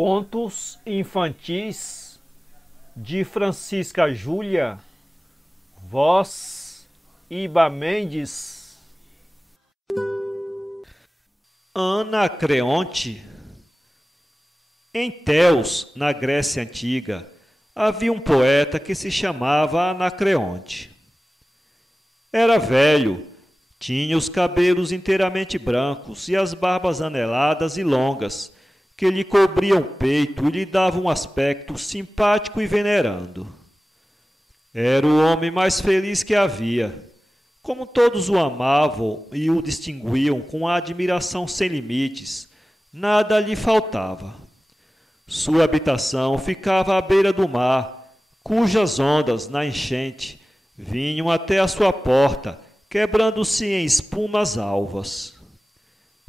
Contos infantis de Francisca Júlia, voz Iba Mendes. Anacreonte. Em Teos, na Grécia Antiga, havia um poeta que se chamava Anacreonte. Era velho, tinha os cabelos inteiramente brancos e as barbas aneladas e longas, que lhe cobriam o peito e lhe davam um aspecto simpático e venerando. Era o homem mais feliz que havia. Como todos o amavam e o distinguiam com a admiração sem limites, nada lhe faltava. Sua habitação ficava à beira do mar, cujas ondas, na enchente, vinham até a sua porta, quebrando-se em espumas alvas.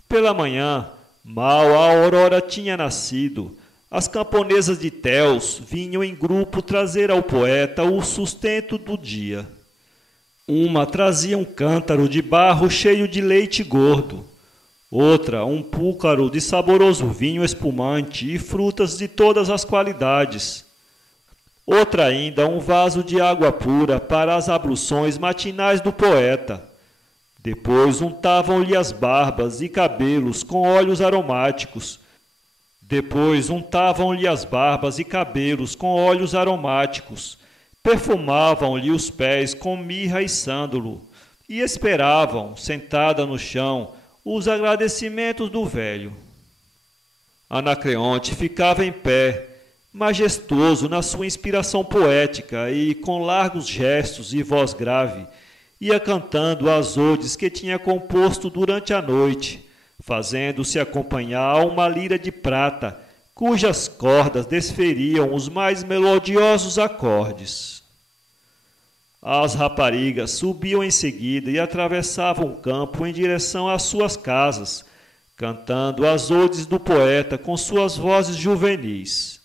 Pela manhã, mal a aurora tinha nascido, as camponesas de Teos vinham em grupo trazer ao poeta o sustento do dia. Uma trazia um cântaro de barro cheio de leite gordo, outra um púcaro de saboroso vinho espumante e frutas de todas as qualidades, outra ainda um vaso de água pura para as abluções matinais do poeta. Depois untavam-lhe as barbas e cabelos com óleos aromáticos. Perfumavam-lhe os pés com mirra e sândalo, e esperavam, sentada no chão, os agradecimentos do velho. Anacreonte ficava em pé, majestoso na sua inspiração poética e, com largos gestos e voz grave, ia cantando as odes que tinha composto durante a noite, fazendo-se acompanhar a uma lira de prata, cujas cordas desferiam os mais melodiosos acordes. As raparigas subiam em seguida e atravessavam o campo em direção às suas casas, cantando as odes do poeta com suas vozes juvenis.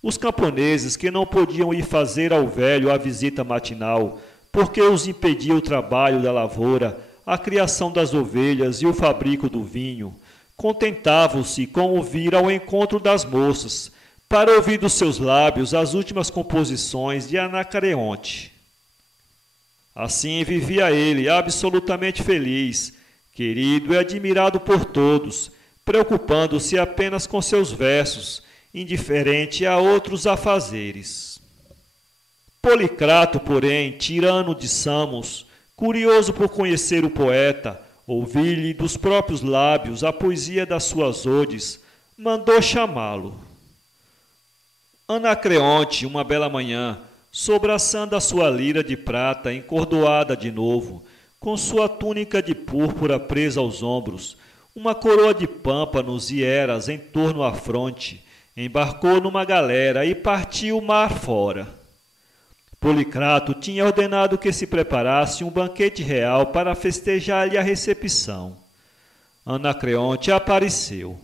Os camponeses que não podiam ir fazer ao velho a visita matinal, porque os impedia o trabalho da lavoura, a criação das ovelhas e o fabrico do vinho, contentavam-se com o vir ao encontro das moças, para ouvir dos seus lábios as últimas composições de Anacreonte. Assim vivia ele, absolutamente feliz, querido e admirado por todos, preocupando-se apenas com seus versos, indiferente a outros afazeres. Policrato, porém, tirano de Samos, curioso por conhecer o poeta, ouvir-lhe dos próprios lábios a poesia das suas odes, mandou chamá-lo. Anacreonte, uma bela manhã, sobraçando a sua lira de prata encordoada de novo, com sua túnica de púrpura presa aos ombros, uma coroa de pâmpanos e eras em torno à fronte, embarcou numa galera e partiu mar fora. Policrato tinha ordenado que se preparasse um banquete real para festejar-lhe a recepção. Anacreonte apareceu.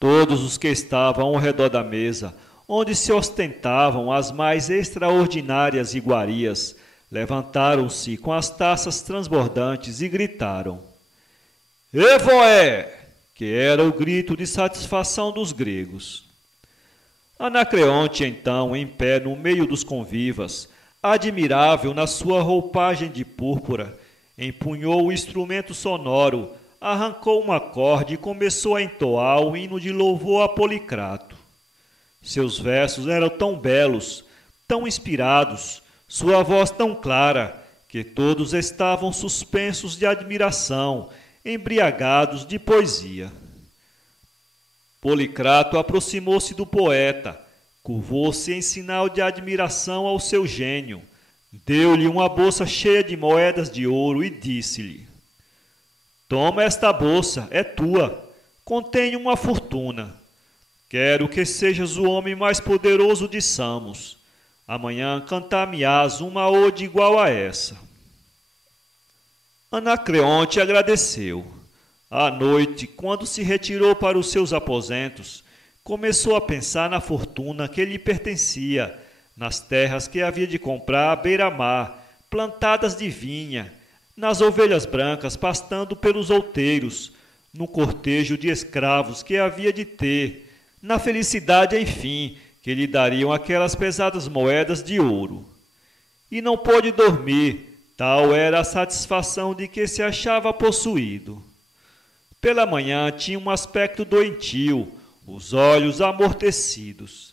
Todos os que estavam ao redor da mesa, onde se ostentavam as mais extraordinárias iguarias, levantaram-se com as taças transbordantes e gritaram: "Evoé!", que era o grito de satisfação dos gregos. Anacreonte, então, em pé no meio dos convivas, admirável na sua roupagem de púrpura, empunhou o instrumento sonoro, arrancou um acorde e começou a entoar o hino de louvor a Policrato. Seus versos eram tão belos, tão inspirados, sua voz tão clara, que todos estavam suspensos de admiração, embriagados de poesia. Policrato aproximou-se do poeta, curvou-se em sinal de admiração ao seu gênio, deu-lhe uma bolsa cheia de moedas de ouro e disse-lhe: "Toma esta bolsa, é tua, contém uma fortuna. Quero que sejas o homem mais poderoso de Samos. Amanhã cantar-me-ás uma ode igual a essa." Anacreonte agradeceu. À noite, quando se retirou para os seus aposentos, começou a pensar na fortuna que lhe pertencia, nas terras que havia de comprar à beira-mar, plantadas de vinha, nas ovelhas brancas pastando pelos outeiros, no cortejo de escravos que havia de ter, na felicidade, enfim, que lhe dariam aquelas pesadas moedas de ouro. E não pôde dormir, tal era a satisfação de que se achava possuído. Pela manhã tinha um aspecto doentio, os olhos amortecidos.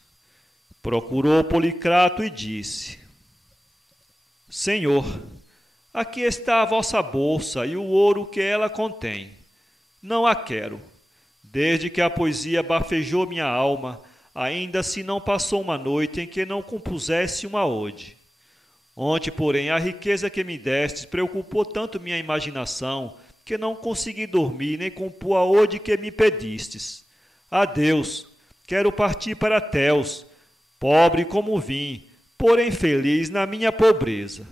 Procurou Policrato e disse: Senhor, aqui está a vossa bolsa e o ouro que ela contém. Não a quero. Desde que a poesia bafejou minha alma, ainda se não passou uma noite em que não compusesse uma ode. Ontem, porém, a riqueza que me destes preocupou tanto minha imaginação que não consegui dormir nem compor a ode que me pedistes. Adeus, quero partir para Teos, pobre como vim, porém feliz na minha pobreza.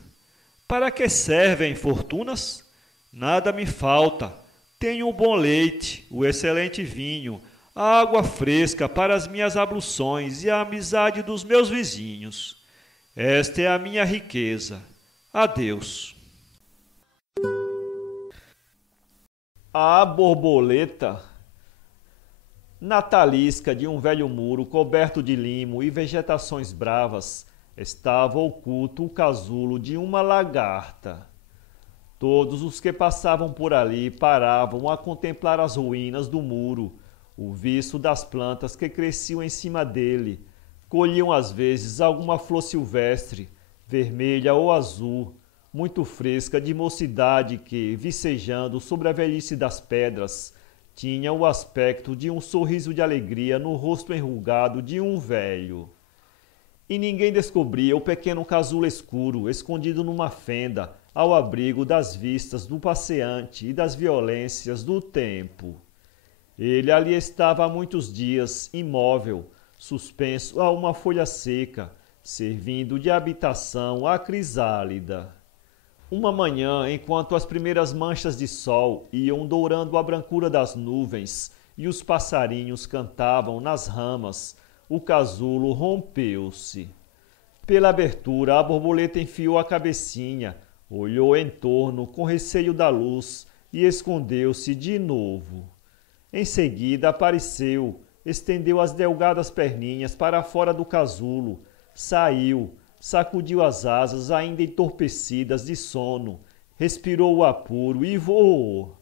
Para que servem fortunas? Nada me falta. Tenho o bom leite, o excelente vinho, a água fresca para as minhas abluções e a amizade dos meus vizinhos. Esta é a minha riqueza. Adeus. A borboleta natalísca de um velho muro coberto de limo e vegetações bravas estava oculto o casulo de uma lagarta. Todos os que passavam por ali paravam a contemplar as ruínas do muro, o viço das plantas que cresciam em cima dele. Colhiam às vezes alguma flor silvestre, vermelha ou azul, muito fresca de mocidade que, vicejando sobre a velhice das pedras, tinha o aspecto de um sorriso de alegria no rosto enrugado de um velho. E ninguém descobria o pequeno casulo escuro, escondido numa fenda, ao abrigo das vistas do passeante e das violências do tempo. Ele ali estava há muitos dias, imóvel, suspenso a uma folha seca, servindo de habitação à crisálida. Uma manhã, enquanto as primeiras manchas de sol iam dourando a brancura das nuvens e os passarinhos cantavam nas ramas, o casulo rompeu-se. Pela abertura, a borboleta enfiou a cabecinha, olhou em torno com receio da luz e escondeu-se de novo. Em seguida apareceu, estendeu as delgadas perninhas para fora do casulo, saiu, sacudiu as asas ainda entorpecidas de sono, respirou o apuro e voou.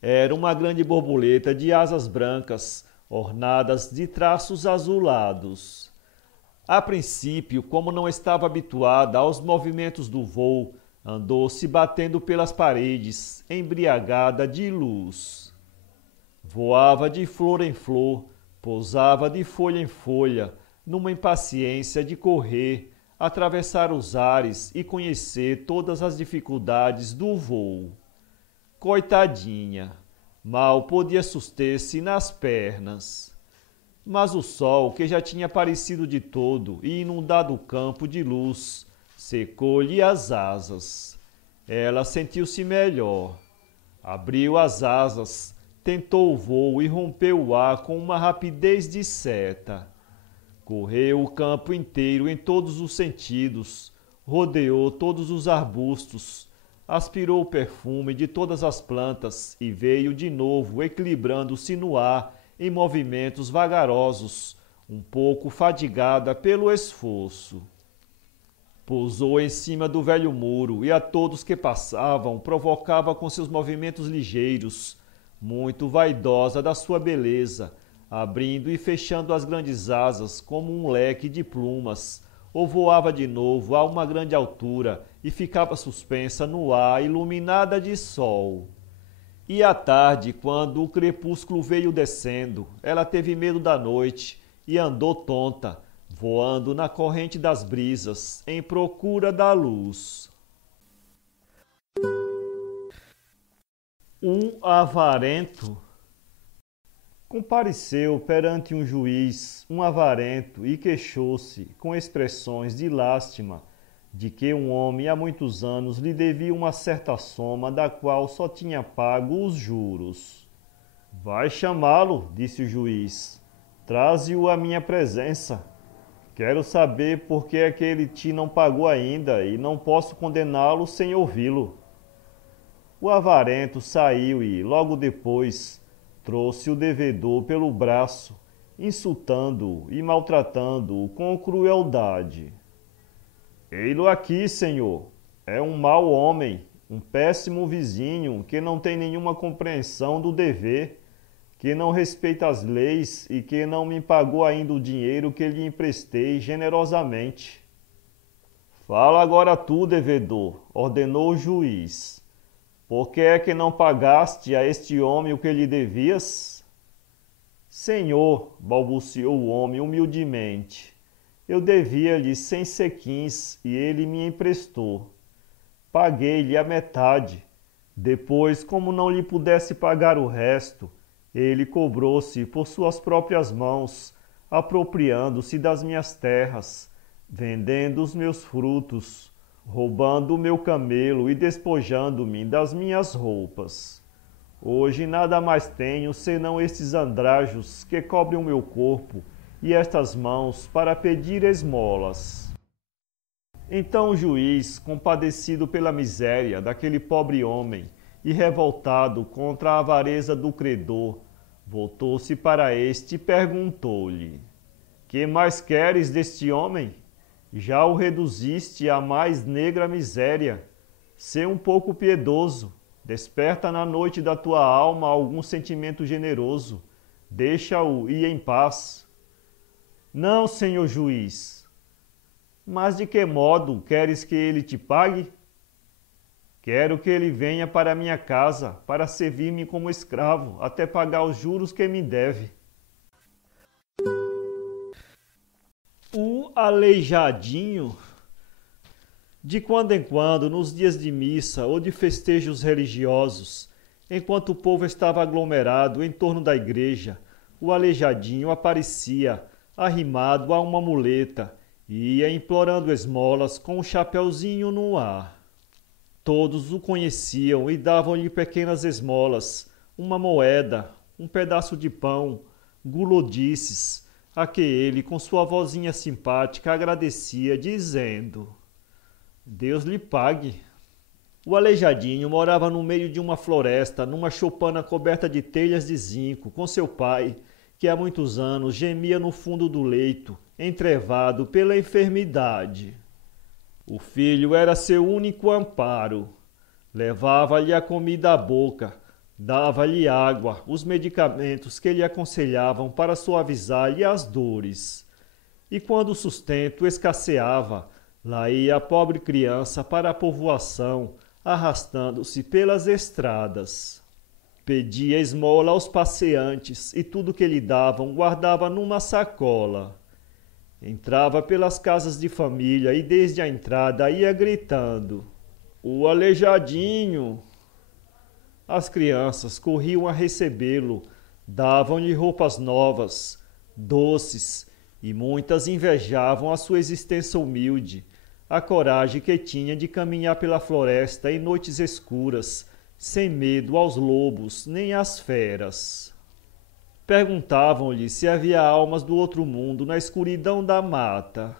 Era uma grande borboleta de asas brancas, ornadas de traços azulados. A princípio, como não estava habituada aos movimentos do voo, andou se batendo pelas paredes, embriagada de luz. Voava de flor em flor, pousava de folha em folha, numa impaciência de correr, atravessar os ares e conhecer todas as dificuldades do voo. Coitadinha, mal podia suster-se nas pernas. Mas o sol, que já tinha aparecido de todo e inundado o campo de luz, secou-lhe as asas. Ela sentiu-se melhor. Abriu as asas, tentou o voo e rompeu o ar com uma rapidez de seta. Correu o campo inteiro em todos os sentidos, rodeou todos os arbustos, aspirou o perfume de todas as plantas e veio de novo equilibrando-se no ar em movimentos vagarosos, um pouco fadigada pelo esforço. Pousou em cima do velho muro e a todos que passavam provocava com seus movimentos ligeiros, muito vaidosa da sua beleza, abrindo e fechando as grandes asas como um leque de plumas, ou voava de novo a uma grande altura e ficava suspensa no ar, iluminada de sol. E à tarde, quando o crepúsculo veio descendo, ela teve medo da noite e andou tonta, voando na corrente das brisas, em procura da luz. Um avarento compareceu perante um juiz, um avarento, e queixou-se, com expressões de lástima, de que um homem há muitos anos lhe devia uma certa soma da qual só tinha pago os juros. Vai chamá-lo, disse o juiz. Traze-o à minha presença. Quero saber por que é que ele te não pagou ainda e não posso condená-lo sem ouvi-lo. O avarento saiu e, logo depois, trouxe o devedor pelo braço insultando-o e maltratando-o com crueldade. Ei-lo aqui, senhor. É um mau homem, um péssimo vizinho que não tem nenhuma compreensão do dever, que não respeita as leis e que não me pagou ainda o dinheiro que lhe emprestei generosamente. Fala agora tu, devedor, ordenou o juiz. Por que é que não pagaste a este homem o que lhe devias? Senhor, balbuciou o homem humildemente, eu devia-lhe 100 sequins e ele me emprestou. Paguei-lhe a metade. Depois, como não lhe pudesse pagar o resto, ele cobrou-se por suas próprias mãos, apropriando-se das minhas terras, vendendo os meus frutos, roubando o meu camelo e despojando-me das minhas roupas. Hoje nada mais tenho senão estes andrajos que cobrem o meu corpo e estas mãos para pedir esmolas. Então o juiz, compadecido pela miséria daquele pobre homem e revoltado contra a avareza do credor, voltou-se para este e perguntou-lhe: Que mais queres deste homem? Já o reduziste à mais negra miséria. Sê um pouco piedoso. Desperta na noite da tua alma algum sentimento generoso. Deixa-o ir em paz. Não, senhor juiz. Mas de que modo queres que ele te pague? Quero que ele venha para minha casa para servir-me como escravo até pagar os juros que me deve. O aleijadinho, de quando em quando, nos dias de missa ou de festejos religiosos, enquanto o povo estava aglomerado em torno da igreja, o aleijadinho aparecia, arrimado a uma muleta, e ia implorando esmolas com o chapeuzinho no ar. Todos o conheciam e davam-lhe pequenas esmolas, uma moeda, um pedaço de pão, gulodices, a que ele, com sua vozinha simpática, agradecia, dizendo: Deus lhe pague. O aleijadinho morava no meio de uma floresta, numa choupana coberta de telhas de zinco, com seu pai, que há muitos anos gemia no fundo do leito, entrevado pela enfermidade. O filho era seu único amparo. Levava-lhe a comida à boca, dava-lhe água, os medicamentos que lhe aconselhavam para suavizar-lhe as dores. E quando o sustento escasseava, lá ia a pobre criança para a povoação, arrastando-se pelas estradas. Pedia esmola aos passeantes e tudo que lhe davam guardava numa sacola. Entrava pelas casas de família e desde a entrada ia gritando: O aleijadinho! As crianças corriam a recebê-lo, davam-lhe roupas novas, doces, e muitas invejavam a sua existência humilde, a coragem que tinha de caminhar pela floresta em noites escuras, sem medo aos lobos nem às feras. Perguntavam-lhe se havia almas do outro mundo na escuridão da mata.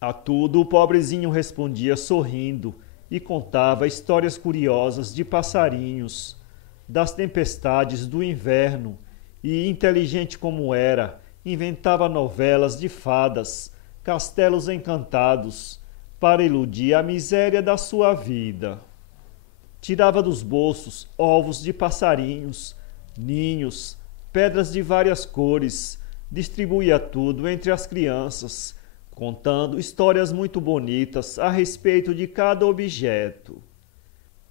A tudo o pobrezinho respondia sorrindo e contava histórias curiosas de passarinhos, das tempestades do inverno, e, inteligente como era, inventava novelas de fadas, castelos encantados, para iludir a miséria da sua vida. Tirava dos bolsos ovos de passarinhos, ninhos, pedras de várias cores, distribuía tudo entre as crianças, contando histórias muito bonitas a respeito de cada objeto.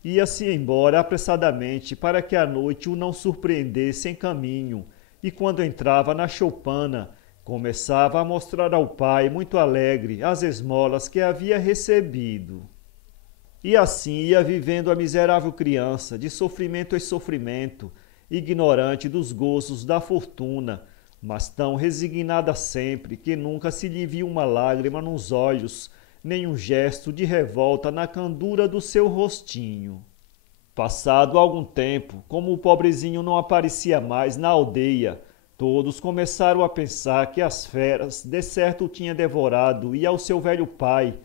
Ia-se embora apressadamente para que a noite o não surpreendesse em caminho, e quando entrava na choupana, começava a mostrar ao pai, muito alegre, as esmolas que havia recebido. E assim ia vivendo a miserável criança, de sofrimento em sofrimento, ignorante dos gozos da fortuna, mas tão resignada sempre que nunca se lhe viu uma lágrima nos olhos, nem um gesto de revolta na candura do seu rostinho. Passado algum tempo, como o pobrezinho não aparecia mais na aldeia, todos começaram a pensar que as feras de certo o tinham devorado e ao seu velho pai,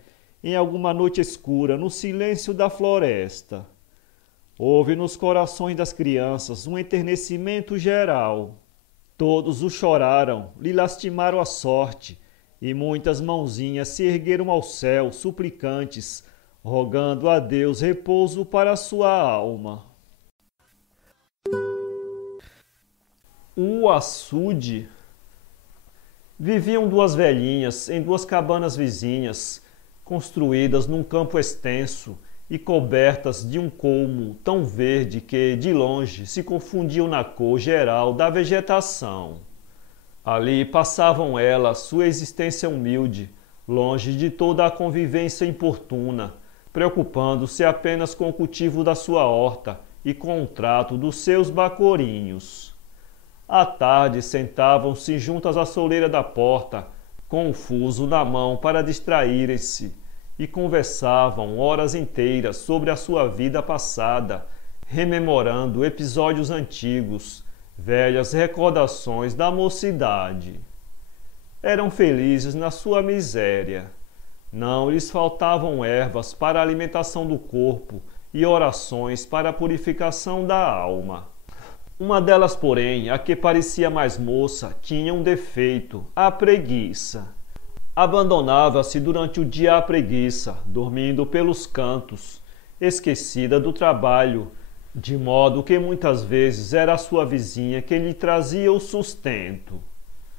em alguma noite escura, no silêncio da floresta. Houve nos corações das crianças um enternecimento geral. Todos o choraram, lhe lastimaram a sorte, e muitas mãozinhas se ergueram ao céu, suplicantes, rogando a Deus repouso para sua alma. O açude. Viviam duas velhinhas em duas cabanas vizinhas, construídas num campo extenso e cobertas de um colmo tão verde que, de longe, se confundiam na cor geral da vegetação. Ali passavam elas sua existência humilde, longe de toda a convivência importuna, preocupando-se apenas com o cultivo da sua horta e com o trato dos seus bacorinhos. À tarde sentavam-se juntas à soleira da porta, com um fuso na mão para distraírem-se, e conversavam horas inteiras sobre a sua vida passada, rememorando episódios antigos, velhas recordações da mocidade. Eram felizes na sua miséria. Não lhes faltavam ervas para a alimentação do corpo e orações para a purificação da alma. Uma delas, porém, a que parecia mais moça, tinha um defeito, a preguiça. Abandonava-se durante o dia à preguiça, dormindo pelos cantos, esquecida do trabalho, de modo que muitas vezes era a sua vizinha que lhe trazia o sustento.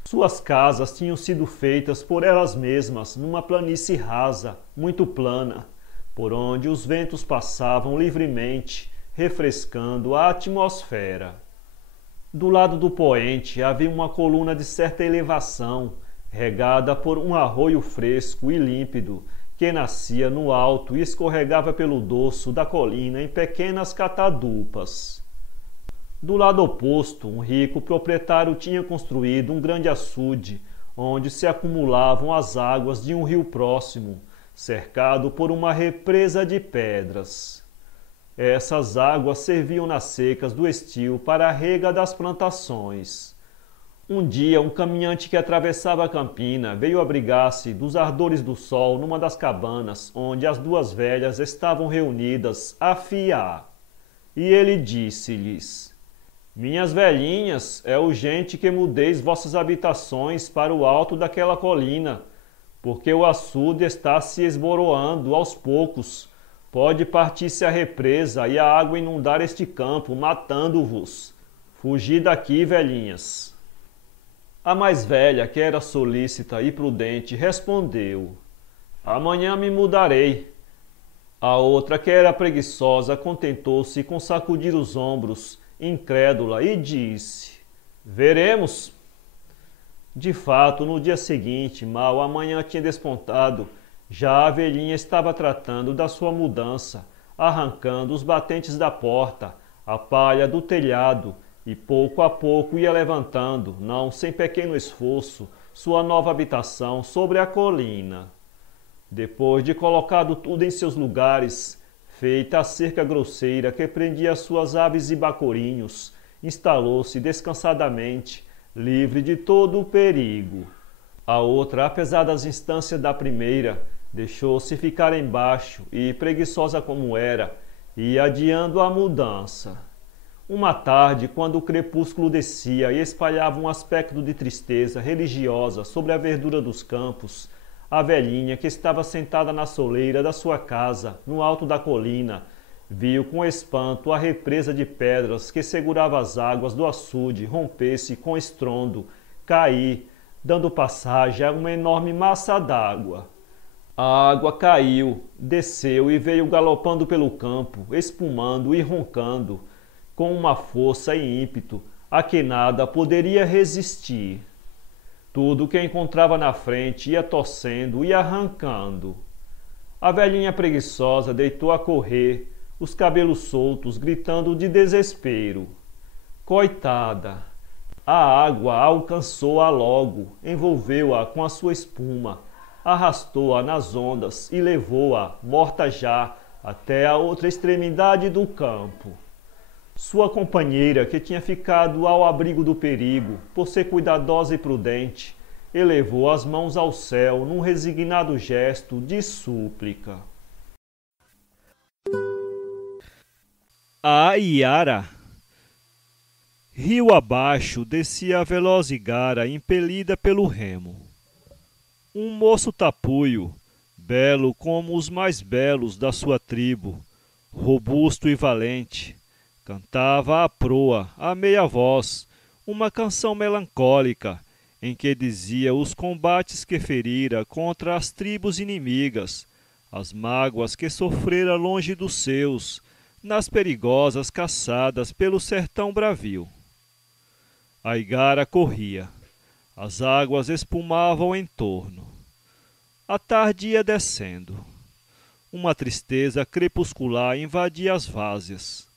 Suas casas tinham sido feitas por elas mesmas numa planície rasa, muito plana, por onde os ventos passavam livremente, refrescando a atmosfera. Do lado do poente havia uma coluna de certa elevação, regada por um arroio fresco e límpido, que nascia no alto e escorregava pelo dorso da colina em pequenas catadupas. Do lado oposto, um rico proprietário tinha construído um grande açude, onde se acumulavam as águas de um rio próximo, cercado por uma represa de pedras. Essas águas serviam nas secas do estio para a rega das plantações. Um dia, um caminhante que atravessava a campina veio abrigar-se dos ardores do sol numa das cabanas onde as duas velhas estavam reunidas a fiar. E ele disse-lhes: Minhas velhinhas, é urgente que mudeis vossas habitações para o alto daquela colina, porque o açude está se esboroando aos poucos. Pode partir-se a represa e a água inundar este campo, matando-vos. Fugi daqui, velhinhas. A mais velha, que era solícita e prudente, respondeu: Amanhã me mudarei. A outra, que era preguiçosa, contentou-se com sacudir os ombros, incrédula, e disse: Veremos. De fato, no dia seguinte, mal a manhã tinha despontado, já a velhinha estava tratando da sua mudança, arrancando os batentes da porta, a palha do telhado, e pouco a pouco ia levantando, não sem pequeno esforço, sua nova habitação sobre a colina. Depois de colocado tudo em seus lugares, feita a cerca grosseira que prendia suas aves e bacorinhos, instalou-se descansadamente, livre de todo o perigo. A outra, apesar das instâncias da primeira, deixou-se ficar embaixo e, preguiçosa como era, ia adiando a mudança. Uma tarde, quando o crepúsculo descia e espalhava um aspecto de tristeza religiosa sobre a verdura dos campos, a velhinha, que estava sentada na soleira da sua casa, no alto da colina, viu com espanto a represa de pedras que segurava as águas do açude romper-se com estrondo, cair, dando passagem a uma enorme massa d'água. A água caiu, desceu e veio galopando pelo campo, espumando e roncando, com uma força e ímpeto a que nada poderia resistir. Tudo que encontrava na frente ia torcendo e arrancando. A velhinha preguiçosa deitou a correr, os cabelos soltos, gritando de desespero. Coitada! A água alcançou-a logo, envolveu-a com a sua espuma, arrastou-a nas ondas e levou-a, morta já, até a outra extremidade do campo. Sua companheira, que tinha ficado ao abrigo do perigo, por ser cuidadosa e prudente, elevou as mãos ao céu num resignado gesto de súplica. A Iara. Rio abaixo descia a veloz igara impelida pelo remo. Um moço tapuio, belo como os mais belos da sua tribo, robusto e valente, cantava à proa, a meia voz, uma canção melancólica, em que dizia os combates que ferira contra as tribos inimigas, as mágoas que sofrera longe dos seus, nas perigosas caçadas pelo sertão bravio. A igara corria, as águas espumavam em torno. A tarde ia descendo. Uma tristeza crepuscular invadia as várzeas.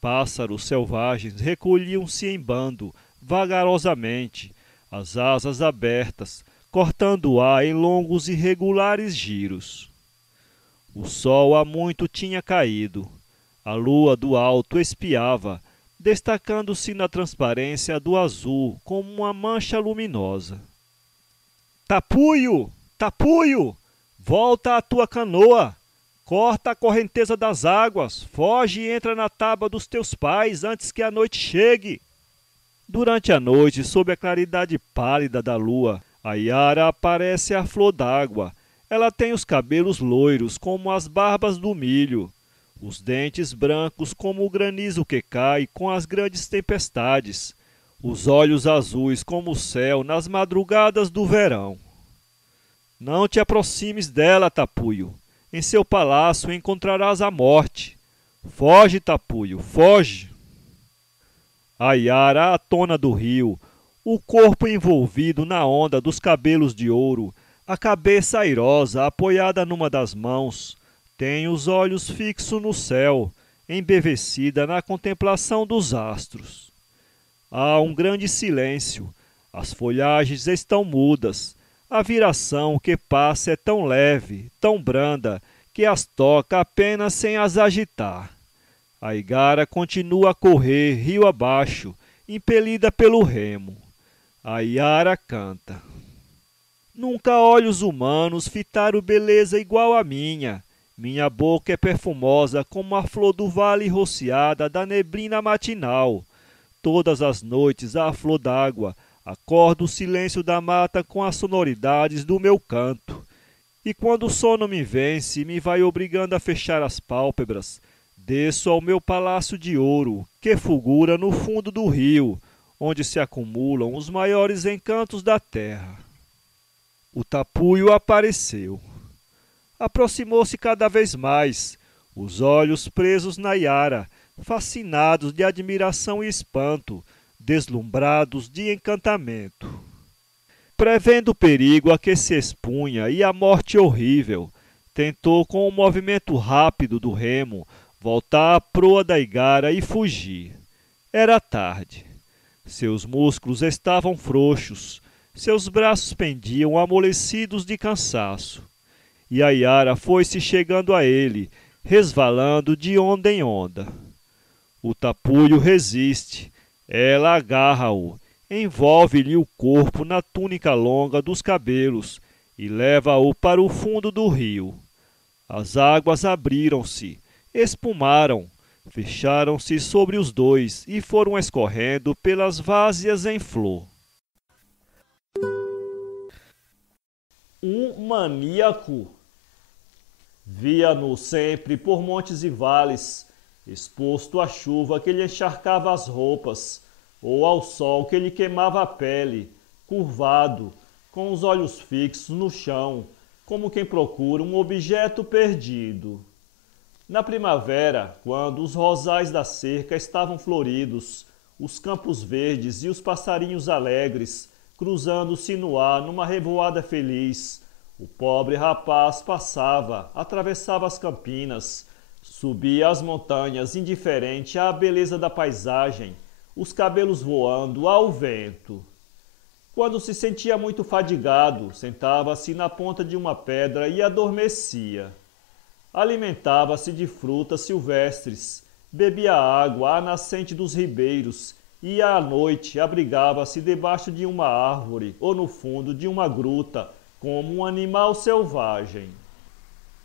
Pássaros selvagens recolhiam-se em bando, vagarosamente, as asas abertas, cortando o ar em longos e regulares giros. O sol há muito tinha caído. A lua do alto espiava, destacando-se na transparência do azul como uma mancha luminosa. Tapuio! Tapuio! Volta à tua canoa! Corta a correnteza das águas, foge e entra na taba dos teus pais antes que a noite chegue. Durante a noite, sob a claridade pálida da lua, a Iara aparece à flor d'água. Ela tem os cabelos loiros como as barbas do milho, os dentes brancos como o granizo que cai com as grandes tempestades, os olhos azuis como o céu nas madrugadas do verão. Não te aproximes dela, Tapuio. Em seu palácio encontrarás a morte. Foge, Tapuio, foge! A Iara atona do rio, o corpo envolvido na onda dos cabelos de ouro, a cabeça airosa apoiada numa das mãos, tem os olhos fixos no céu, embevecida na contemplação dos astros. Há um grande silêncio, as folhagens estão mudas, a viração que passa é tão leve, tão branda, que as toca apenas sem as agitar. A igara continua a correr rio abaixo, impelida pelo remo. A Iara canta. Nunca olhos humanos fitaram beleza igual à minha. Minha boca é perfumosa como a flor do vale rociada da neblina matinal. Todas as noites, à flor d'água, acordo o silêncio da mata com as sonoridades do meu canto. E quando o sono me vence e me vai obrigando a fechar as pálpebras, desço ao meu palácio de ouro, que fulgura no fundo do rio, onde se acumulam os maiores encantos da terra. O tapuio apareceu. Aproximou-se cada vez mais, os olhos presos na Iara, fascinados de admiração e espanto, deslumbrados de encantamento. Prevendo o perigo a que se expunha e a morte horrível, tentou com um movimento rápido do remo voltar à proa da igara e fugir. Era tarde. Seus músculos estavam frouxos, seus braços pendiam amolecidos de cansaço. E a Iara foi-se chegando a ele, resvalando de onda em onda. O tapuio resiste, ela agarra-o, envolve-lhe o corpo na túnica longa dos cabelos e leva-o para o fundo do rio. As águas abriram-se, espumaram, fecharam-se sobre os dois e foram escorrendo pelas várzeas em flor. Um maníaco via-no sempre por montes e vales, exposto à chuva que lhe encharcava as roupas, ou ao sol que lhe queimava a pele, curvado, com os olhos fixos no chão, como quem procura um objeto perdido. Na primavera, quando os rosais da cerca estavam floridos, os campos verdes e os passarinhos alegres, cruzando-se no ar numa revoada feliz, o pobre rapaz passava, atravessava as campinas, subia as montanhas indiferente à beleza da paisagem, os cabelos voando ao vento. Quando se sentia muito fadigado, sentava-se na ponta de uma pedra e adormecia. Alimentava-se de frutas silvestres, bebia água à nascente dos ribeiros e à noite abrigava-se debaixo de uma árvore ou no fundo de uma gruta, como um animal selvagem.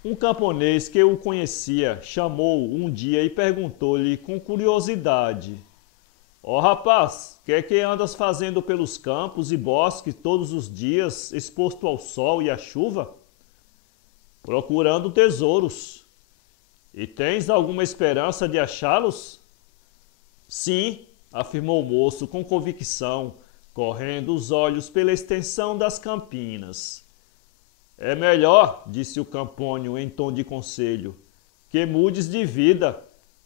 Um camponês que o conhecia chamou-o um dia e perguntou-lhe com curiosidade: Ó rapaz, que andas fazendo pelos campos e bosques todos os dias, exposto ao sol e à chuva? Procurando tesouros. E tens alguma esperança de achá-los? Sim, afirmou o moço com convicção, correndo os olhos pela extensão das campinas. É melhor, disse o Campônio em tom de conselho, que mudes de vida.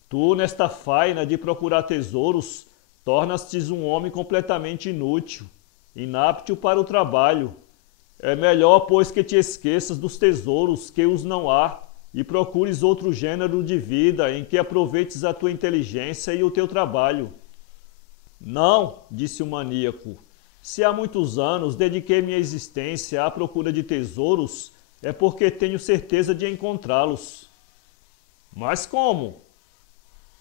Tu, nesta faina de procurar tesouros, tornas-te um homem completamente inútil, inapto para o trabalho. É melhor, pois, que te esqueças dos tesouros, que os não há, e procures outro gênero de vida em que aproveites a tua inteligência e o teu trabalho. Não, disse o maníaco, se há muitos anos dediquei minha existência à procura de tesouros, é porque tenho certeza de encontrá-los. Mas como?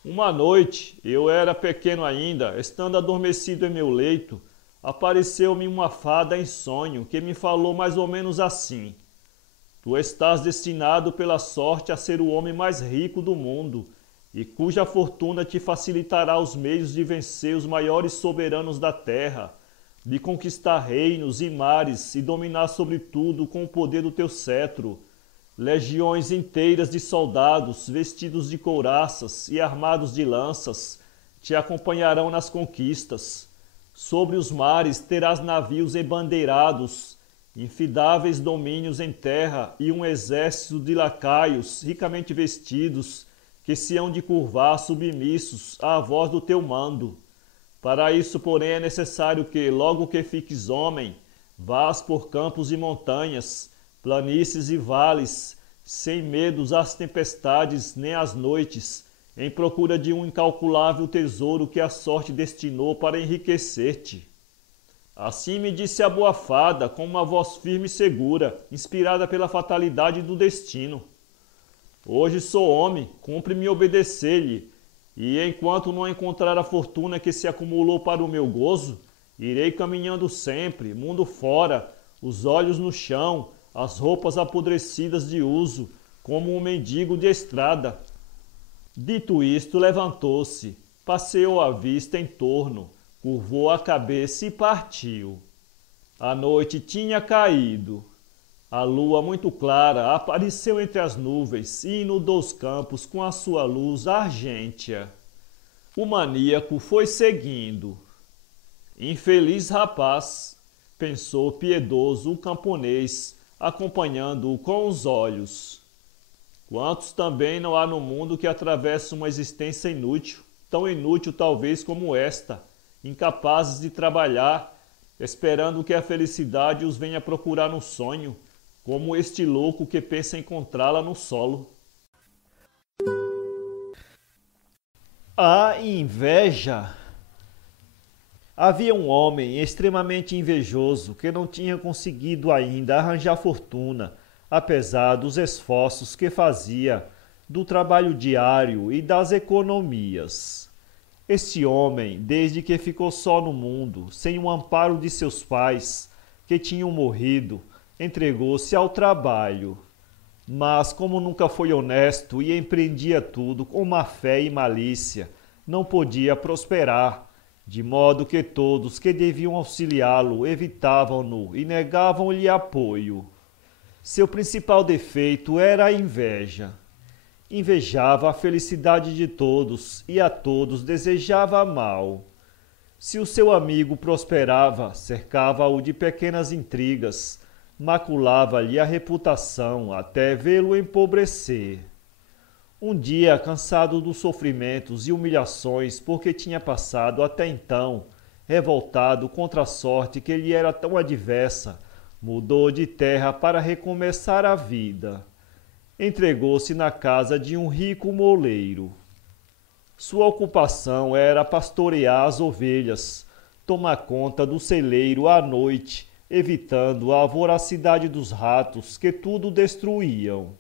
Uma noite, eu era pequeno ainda, estando adormecido em meu leito, apareceu-me uma fada em sonho que me falou mais ou menos assim: Tu estás destinado pela sorte a ser o homem mais rico do mundo, e cuja fortuna te facilitará os meios de vencer os maiores soberanos da terra, de conquistar reinos e mares e dominar sobre tudo com o poder do teu cetro. Legiões inteiras de soldados, vestidos de couraças e armados de lanças, te acompanharão nas conquistas. Sobre os mares terás navios embandeirados, infidáveis domínios em terra e um exército de lacaios ricamente vestidos, que se hão de curvar submissos à voz do teu mando. Para isso, porém, é necessário que, logo que fiques homem, vás por campos e montanhas, planícies e vales, sem medos às tempestades nem às noites, em procura de um incalculável tesouro que a sorte destinou para enriquecer-te. Assim me disse a boa fada, com uma voz firme e segura, inspirada pela fatalidade do destino. Hoje sou homem, cumpre-me obedecer-lhe, e enquanto não encontrar a fortuna que se acumulou para o meu gozo, irei caminhando sempre, mundo fora, os olhos no chão, as roupas apodrecidas de uso, como um mendigo de estrada. Dito isto, levantou-se, passeou a vista em torno, curvou a cabeça e partiu. A noite tinha caído. A lua, muito clara, apareceu entre as nuvens e inundou os campos com a sua luz argêntea. O maníaco foi seguindo. Infeliz rapaz, pensou piedoso o camponês, acompanhando-o com os olhos. Quantos também não há no mundo que atravessam uma existência inútil, tão inútil talvez como esta, incapazes de trabalhar, esperando que a felicidade os venha procurar no sonho, como este louco que pensa encontrá-la no solo. A inveja. Havia um homem extremamente invejoso que não tinha conseguido ainda arranjar fortuna, apesar dos esforços que fazia, do trabalho diário e das economias. Este homem, desde que ficou só no mundo, sem o amparo de seus pais, que tinham morrido, entregou-se ao trabalho. Mas, como nunca foi honesto e empreendia tudo com má fé e malícia, não podia prosperar, de modo que todos que deviam auxiliá-lo evitavam-no e negavam-lhe apoio. Seu principal defeito era a inveja. Invejava a felicidade de todos e a todos desejava mal. Se o seu amigo prosperava, cercava-o de pequenas intrigas, maculava-lhe a reputação até vê-lo empobrecer. Um dia, cansado dos sofrimentos e humilhações por que tinha passado até então, revoltado contra a sorte que lhe era tão adversa, mudou de terra para recomeçar a vida. Entregou-se na casa de um rico moleiro. Sua ocupação era pastorear as ovelhas, tomar conta do celeiro à noite, evitando a voracidade dos ratos que tudo destruíam.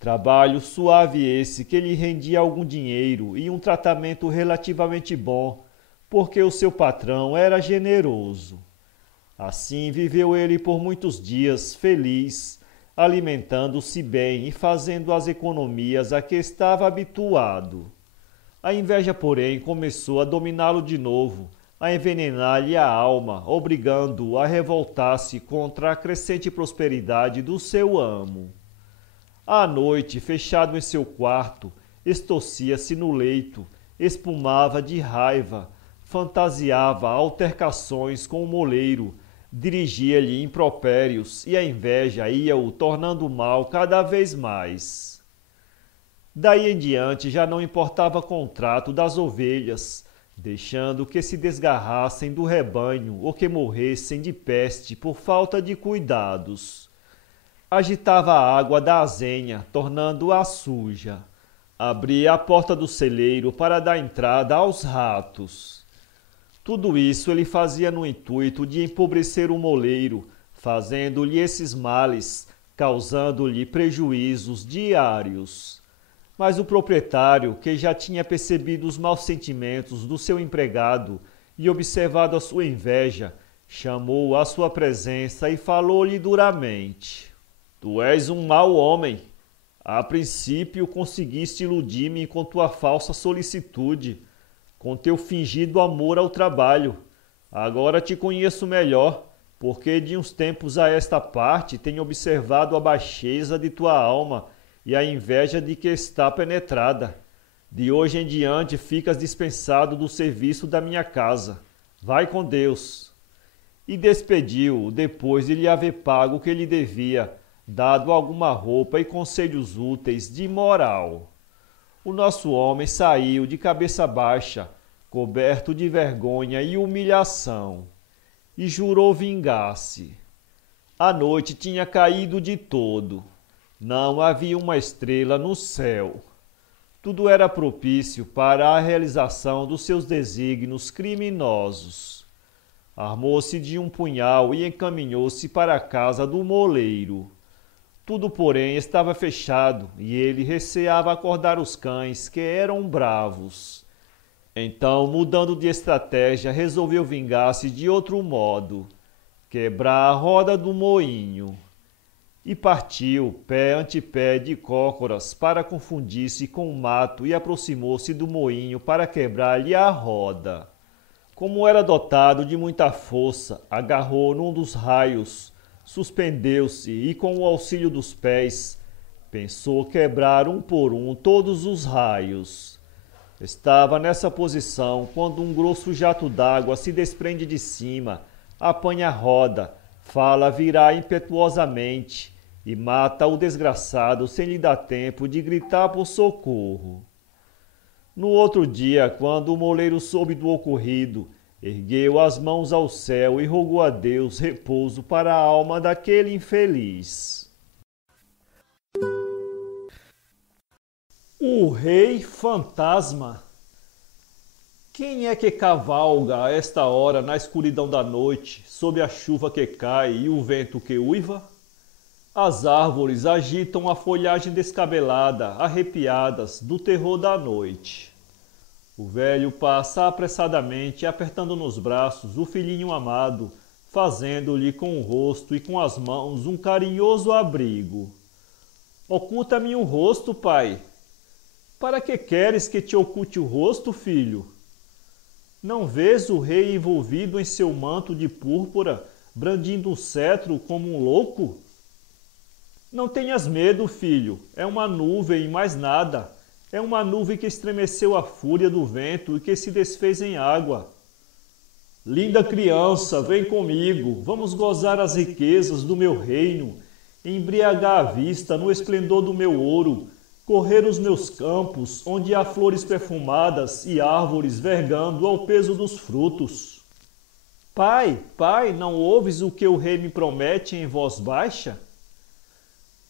Trabalho suave esse que lhe rendia algum dinheiro e um tratamento relativamente bom, porque o seu patrão era generoso. Assim viveu ele por muitos dias, feliz, alimentando-se bem e fazendo as economias a que estava habituado. A inveja, porém, começou a dominá-lo de novo, a envenenar-lhe a alma, obrigando-o a revoltar-se contra a crescente prosperidade do seu amo. À noite, fechado em seu quarto, estorcia-se no leito, espumava de raiva, fantasiava altercações com o moleiro, dirigia-lhe impropérios e a inveja ia-o tornando mal cada vez mais. Daí em diante já não importava com o trato das ovelhas, deixando que se desgarrassem do rebanho ou que morressem de peste por falta de cuidados. Agitava a água da azenha, tornando-a suja. Abria a porta do celeiro para dar entrada aos ratos. Tudo isso ele fazia no intuito de empobrecer o moleiro, fazendo-lhe esses males, causando-lhe prejuízos diários. Mas o proprietário, que já tinha percebido os maus sentimentos do seu empregado e observado a sua inveja, chamou-o à sua presença e falou-lhe duramente: Tu és um mau homem. A princípio conseguiste iludir-me com tua falsa solicitude, com teu fingido amor ao trabalho. Agora te conheço melhor, porque de uns tempos a esta parte tenho observado a baixeza de tua alma e a inveja de que está penetrada. De hoje em diante ficas dispensado do serviço da minha casa. Vai com Deus. E despediu-o depois de lhe haver pago o que lhe devia, dado alguma roupa e conselhos úteis de moral. O nosso homem saiu de cabeça baixa, coberto de vergonha e humilhação, e jurou vingar-se. A noite tinha caído de todo. Não havia uma estrela no céu. Tudo era propício para a realização dos seus desígnios criminosos. Armou-se de um punhal e encaminhou-se para a casa do moleiro. Tudo, porém, estava fechado e ele receava acordar os cães, que eram bravos. Então, mudando de estratégia, resolveu vingar-se de outro modo: quebrar a roda do moinho. E partiu, pé ante pé, de cócoras, para confundir-se com o mato e aproximou-se do moinho para quebrar-lhe a roda. Como era dotado de muita força, agarrou num dos raios, suspendeu-se e, com o auxílio dos pés, pensou quebrar um por um todos os raios. Estava nessa posição quando um grosso jato d'água se desprende de cima, apanha a roda, fala virá impetuosamente e mata o desgraçado sem lhe dar tempo de gritar por socorro. No outro dia, quando o moleiro soube do ocorrido, ergueu as mãos ao céu e rogou a Deus repouso para a alma daquele infeliz. O Rei Fantasma. Quem é que cavalga a esta hora na escuridão da noite, sob a chuva que cai e o vento que uiva? As árvores agitam a folhagem descabelada, arrepiadas do terror da noite. O velho passa apressadamente, apertando nos braços o filhinho amado, fazendo-lhe com o rosto e com as mãos um carinhoso abrigo. Oculta-me o rosto, pai. Para que queres que te oculte o rosto, filho? Não vês o rei envolvido em seu manto de púrpura, brandindo um cetro como um louco? Não tenhas medo, filho, é uma nuvem e mais nada. É uma nuvem que estremeceu a fúria do vento e que se desfez em água. Linda criança, vem comigo, vamos gozar as riquezas do meu reino, embriagar a vista no esplendor do meu ouro, correr os meus campos, onde há flores perfumadas e árvores vergando ao peso dos frutos. Pai, pai, não ouves o que o rei me promete em voz baixa?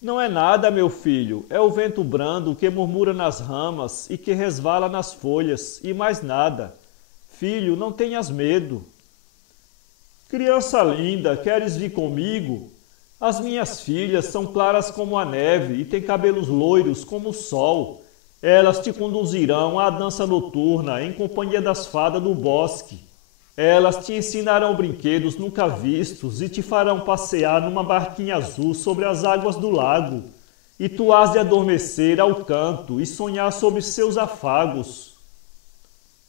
Não é nada, meu filho, é o vento brando que murmura nas ramas e que resvala nas folhas, e mais nada. Filho, não tenhas medo. Criança linda, queres vir comigo? As minhas filhas são claras como a neve e têm cabelos loiros como o sol. Elas te conduzirão à dança noturna em companhia das fadas do bosque. Elas te ensinarão brinquedos nunca vistos e te farão passear numa barquinha azul sobre as águas do lago. E tu hás de adormecer ao canto e sonhar sobre seus afagos.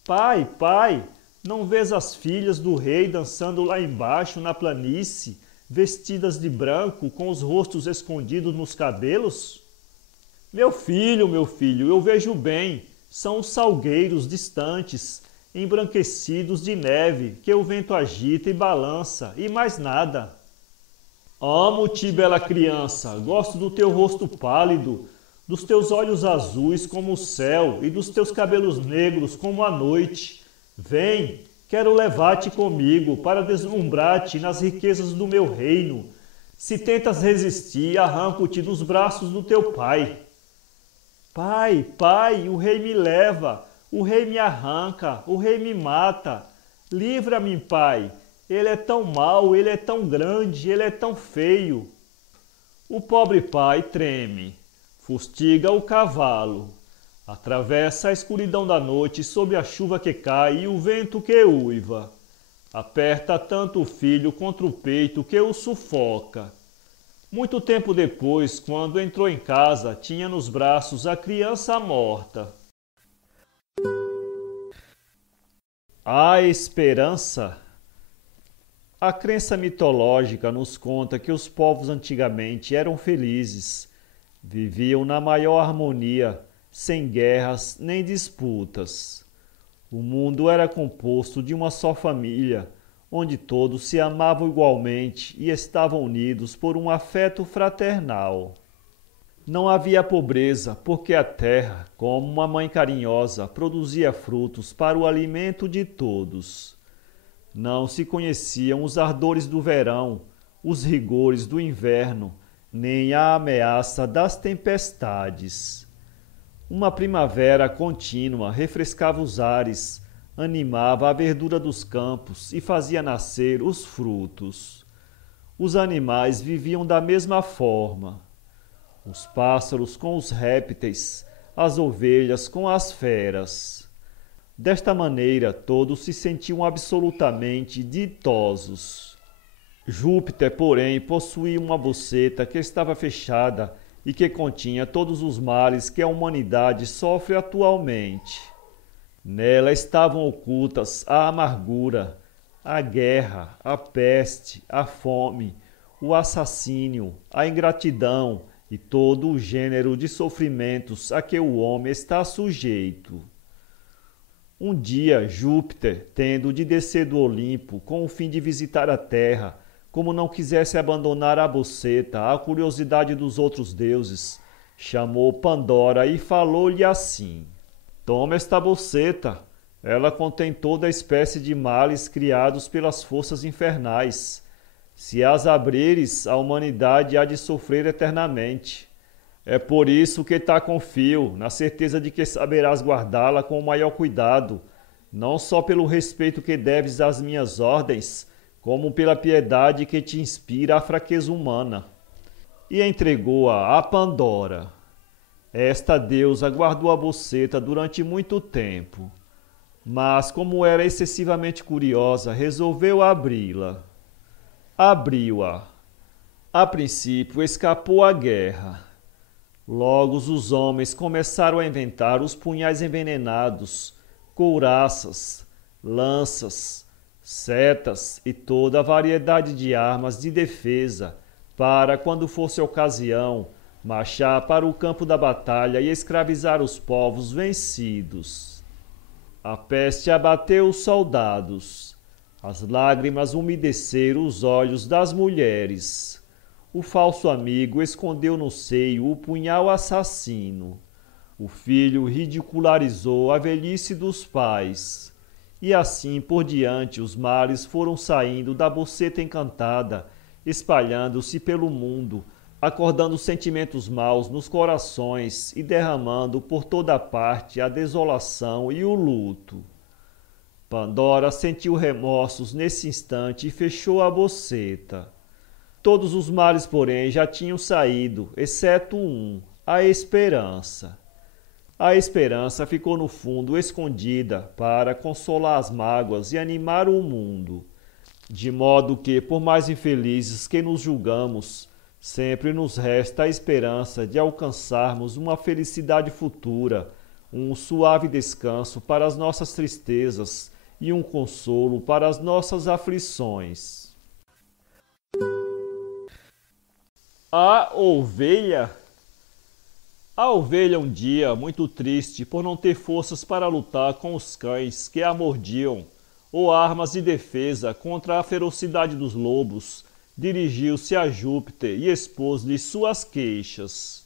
Pai, pai, não vês as filhas do rei dançando lá embaixo na planície, vestidas de branco, com os rostos escondidos nos cabelos? Meu filho, eu vejo bem, são os salgueiros distantes, embranquecidos de neve, que o vento agita e balança, e mais nada. Amo-te, bela criança, gosto do teu rosto pálido, dos teus olhos azuis como o céu e dos teus cabelos negros como a noite. Vem, quero levar-te comigo para deslumbrar-te nas riquezas do meu reino. Se tentas resistir, arranco-te dos braços do teu pai. Pai, pai, o rei me leva, o rei me arranca, o rei me mata. Livra-me, pai. Ele é tão mau, ele é tão grande, ele é tão feio. O pobre pai treme, fustiga o cavalo, atravessa a escuridão da noite sob a chuva que cai e o vento que uiva. Aperta tanto o filho contra o peito que o sufoca. Muito tempo depois, quando entrou em casa, tinha nos braços a criança morta. A esperança. A crença mitológica nos conta que os povos antigamente eram felizes, viviam na maior harmonia, sem guerras nem disputas. O mundo era composto de uma só família, onde todos se amavam igualmente e estavam unidos por um afeto fraternal. Não havia pobreza, porque a terra, como uma mãe carinhosa, produzia frutos para o alimento de todos. Não se conheciam os ardores do verão, os rigores do inverno, nem a ameaça das tempestades. Uma primavera contínua refrescava os ares, animava a verdura dos campos e fazia nascer os frutos. Os animais viviam da mesma forma. Os pássaros com os répteis, as ovelhas com as feras. Desta maneira, todos se sentiam absolutamente ditosos. Júpiter, porém, possuía uma boceta que estava fechada e que continha todos os males que a humanidade sofre atualmente. Nela estavam ocultas a amargura, a guerra, a peste, a fome, o assassínio, a ingratidão e todo o gênero de sofrimentos a que o homem está sujeito. Um dia, Júpiter, tendo de descer do Olimpo com o fim de visitar a terra, como não quisesse abandonar a boceta à curiosidade dos outros deuses, chamou Pandora e falou-lhe assim: Toma esta boceta, ela contém toda a espécie de males criados pelas forças infernais. Se as abrires, a humanidade há de sofrer eternamente. É por isso que te confio, na certeza de que saberás guardá-la com o maior cuidado, não só pelo respeito que deves às minhas ordens, como pela piedade que te inspira a fraqueza humana. E entregou-a a Pandora. Esta deusa guardou a boceta durante muito tempo, mas como era excessivamente curiosa, resolveu abri-la. Abriu-a. A princípio escapou à guerra. Logo os homens começaram a inventar os punhais envenenados, couraças, lanças, setas e toda a variedade de armas de defesa para, quando fosse ocasião, marchar para o campo da batalha e escravizar os povos vencidos. A peste abateu os soldados. As lágrimas umedeceram os olhos das mulheres. O falso amigo escondeu no seio o punhal assassino. O filho ridicularizou a velhice dos pais. E assim por diante os males foram saindo da boceta encantada, espalhando-se pelo mundo, acordando sentimentos maus nos corações e derramando por toda parte a desolação e o luto. Pandora sentiu remorsos nesse instante e fechou a boceta. Todos os males, porém, já tinham saído, exceto um, a esperança. A esperança ficou no fundo escondida para consolar as mágoas e animar o mundo, de modo que, por mais infelizes que nos julgamos, sempre nos resta a esperança de alcançarmos uma felicidade futura, um suave descanso para as nossas tristezas e um consolo para as nossas aflições. A ovelha. A ovelha um dia, muito triste por não ter forças para lutar com os cães que a mordiam, ou armas de defesa contra a ferocidade dos lobos, dirigiu-se a Júpiter e expôs-lhe suas queixas.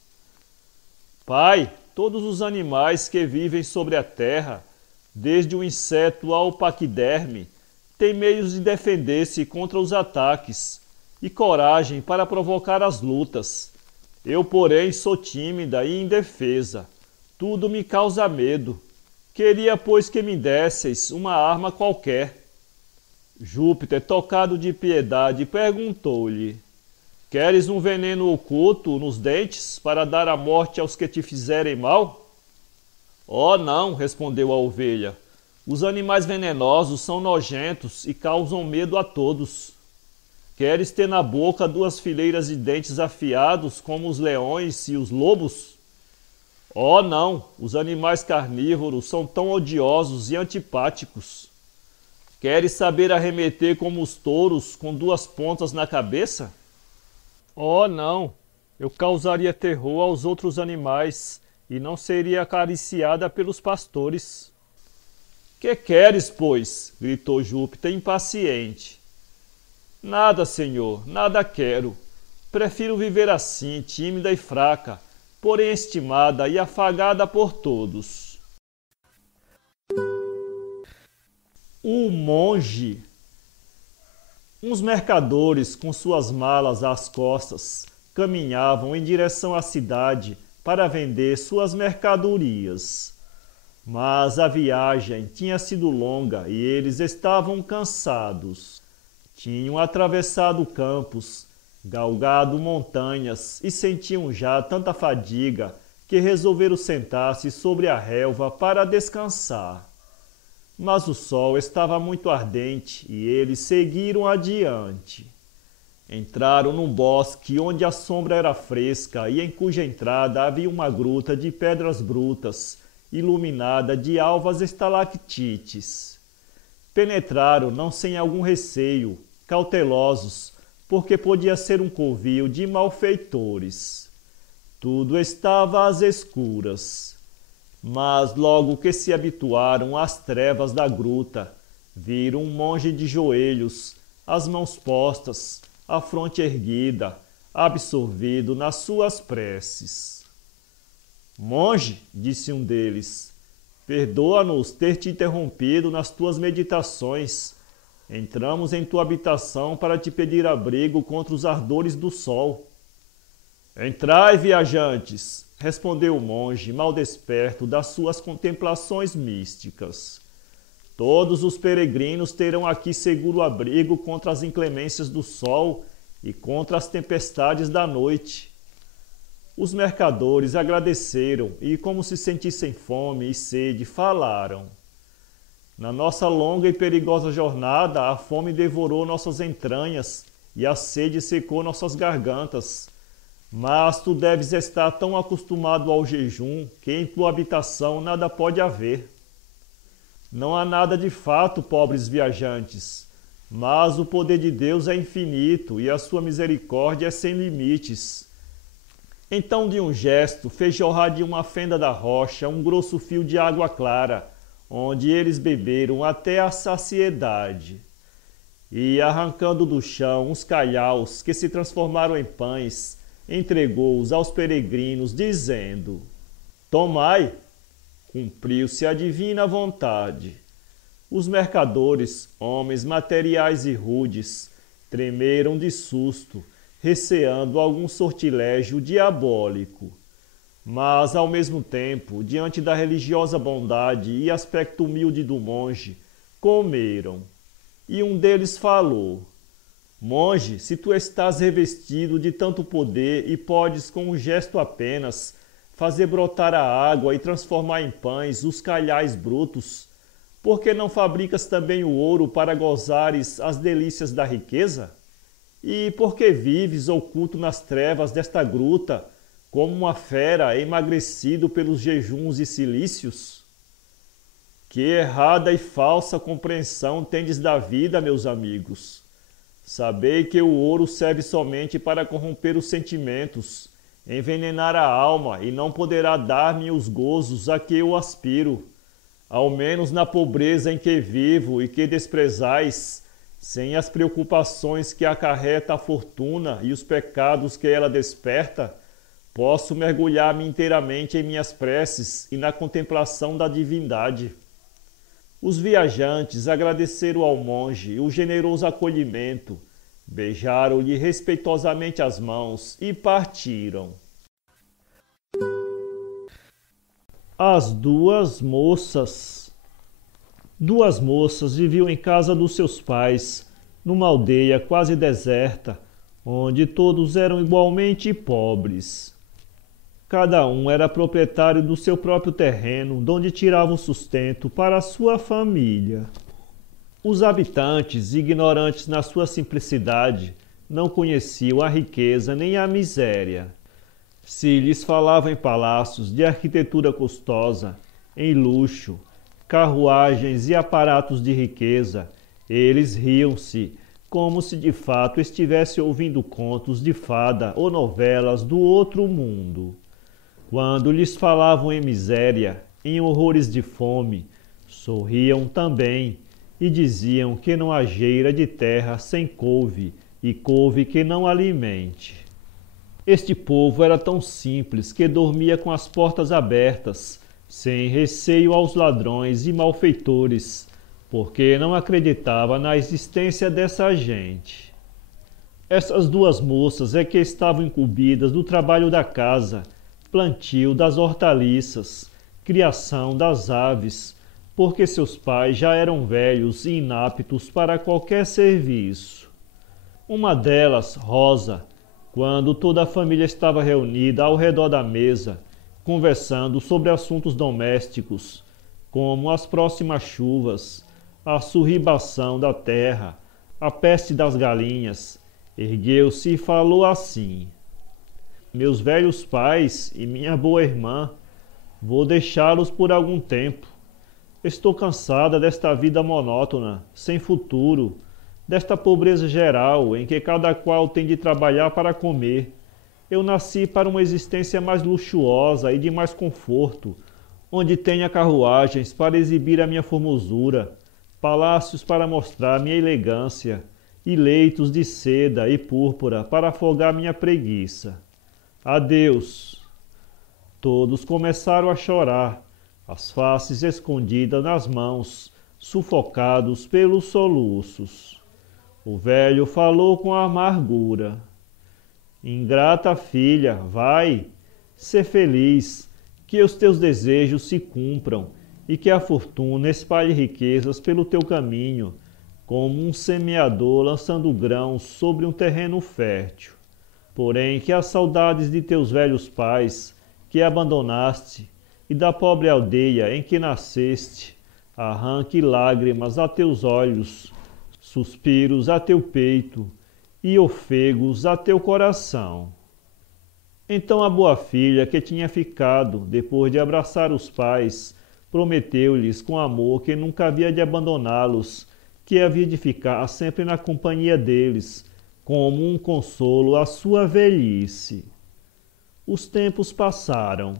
Pai, todos os animais que vivem sobre a terra, desde o inseto ao paquiderme, têm meios de defender-se contra os ataques e coragem para provocar as lutas. Eu, porém, sou tímida e indefesa. Tudo me causa medo. Queria, pois, que me desseis uma arma qualquer. Júpiter, tocado de piedade, perguntou-lhe: Queres um veneno oculto nos dentes para dar a morte aos que te fizerem mal? Oh, não, respondeu a ovelha. Os animais venenosos são nojentos e causam medo a todos. Queres ter na boca 2 fileiras de dentes afiados como os leões e os lobos? Oh, não, os animais carnívoros são tão odiosos e antipáticos. Queres saber arremeter como os touros com 2 pontas na cabeça? Oh, não, eu causaria terror aos outros animais e não seria acariciada pelos pastores. Que queres, pois? Gritou Júpiter, impaciente. Nada, senhor, nada quero. Prefiro viver assim, tímida e fraca, porém estimada e afagada por todos. O monge. Uns mercadores, com suas malas às costas, caminhavam em direção à cidade para vender suas mercadorias. Mas a viagem tinha sido longa e eles estavam cansados. Tinham atravessado campos, galgado montanhas e sentiam já tanta fadiga que resolveram sentar-se sobre a relva para descansar. Mas o sol estava muito ardente e eles seguiram adiante. Entraram num bosque onde a sombra era fresca e em cuja entrada havia uma gruta de pedras brutas, iluminada de alvas estalactites. Penetraram não sem algum receio, cautelosos, porque podia ser um covil de malfeitores. Tudo estava às escuras. Mas logo que se habituaram às trevas da gruta, viram um monge de joelhos, as mãos postas, a fronte erguida, absorvido nas suas preces. Monge, disse um deles, perdoa-nos ter te interrompido nas tuas meditações. Entramos em tua habitação para te pedir abrigo contra os ardores do sol. Entrai, viajantes, respondeu o monge, mal desperto das suas contemplações místicas. Todos os peregrinos terão aqui seguro abrigo contra as inclemências do sol e contra as tempestades da noite. Os mercadores agradeceram e, como se sentissem fome e sede, falaram. Na nossa longa e perigosa jornada, a fome devorou nossas entranhas e a sede secou nossas gargantas. Mas tu deves estar tão acostumado ao jejum que em tua habitação nada pode haver. Não há nada de fato, pobres viajantes, mas o poder de Deus é infinito e a sua misericórdia é sem limites. Então, de um gesto, fez jorrar de uma fenda da rocha um grosso fio de água clara, onde eles beberam até a saciedade. E, arrancando do chão uns calhaus que se transformaram em pães, entregou-os aos peregrinos, dizendo: Tomai! Cumpriu-se a divina vontade. Os mercadores, homens materiais e rudes, tremeram de susto, receando algum sortilégio diabólico. Mas, ao mesmo tempo, diante da religiosa bondade e aspecto humilde do monge, comeram. E um deles falou: Monge, se tu estás revestido de tanto poder e podes, com um gesto apenas, fazer brotar a água e transformar em pães os calhais brutos, por que não fabricas também o ouro para gozares as delícias da riqueza? E por que vives oculto nas trevas desta gruta, como uma fera emagrecido pelos jejuns e cilícios? Que errada e falsa compreensão tendes da vida, meus amigos. Sabei que o ouro serve somente para corromper os sentimentos, envenenar a alma e não poderá dar-me os gozos a que eu aspiro, ao menos na pobreza em que vivo e que desprezais, sem as preocupações que acarreta a fortuna e os pecados que ela desperta, posso mergulhar-me inteiramente em minhas preces e na contemplação da divindade. Os viajantes agradeceram ao monge o generoso acolhimento, beijaram-lhe respeitosamente as mãos e partiram. As duas moças. Duas moças viviam em casa dos seus pais, numa aldeia quase deserta, onde todos eram igualmente pobres. Cada um era proprietário do seu próprio terreno, donde tirava o sustento para a sua família. Os habitantes, ignorantes na sua simplicidade, não conheciam a riqueza nem a miséria. Se lhes falava em palácios de arquitetura custosa, em luxo, carruagens e aparatos de riqueza, eles riam-se, como se de fato estivesse ouvindo contos de fada ou novelas do outro mundo. Quando lhes falavam em miséria, em horrores de fome, sorriam também e diziam que não há jeira de terra sem couve e couve que não alimente. Este povo era tão simples que dormia com as portas abertas, sem receio aos ladrões e malfeitores, porque não acreditava na existência dessa gente. Essas duas moças é que estavam incumbidas do trabalho da casa, plantio das hortaliças, criação das aves, porque seus pais já eram velhos e inaptos para qualquer serviço. Uma delas, Rosa, quando toda a família estava reunida ao redor da mesa, conversando sobre assuntos domésticos, como as próximas chuvas, a surribação da terra, a peste das galinhas, ergueu-se e falou assim: meus velhos pais e minha boa irmã, vou deixá-los por algum tempo. Estou cansada desta vida monótona, sem futuro, desta pobreza geral em que cada qual tem de trabalhar para comer. Eu nasci para uma existência mais luxuosa e de mais conforto, onde tenha carruagens para exibir a minha formosura, palácios para mostrar minha elegância, e leitos de seda e púrpura para afogar minha preguiça. Adeus! Todos começaram a chorar, as faces escondidas nas mãos, sufocados pelos soluços. O velho falou com amargura: ingrata filha, vai, sê feliz, que os teus desejos se cumpram e que a fortuna espalhe riquezas pelo teu caminho, como um semeador lançando grãos sobre um terreno fértil. Porém, que as saudades de teus velhos pais, que abandonaste, e da pobre aldeia em que nasceste, arranque lágrimas a teus olhos, suspiros a teu peito e ofegos a teu coração. Então a boa filha, que tinha ficado, depois de abraçar os pais, prometeu-lhes com amor que nunca havia de abandoná-los, que havia de ficar sempre na companhia deles, como um consolo à sua velhice. Os tempos passaram.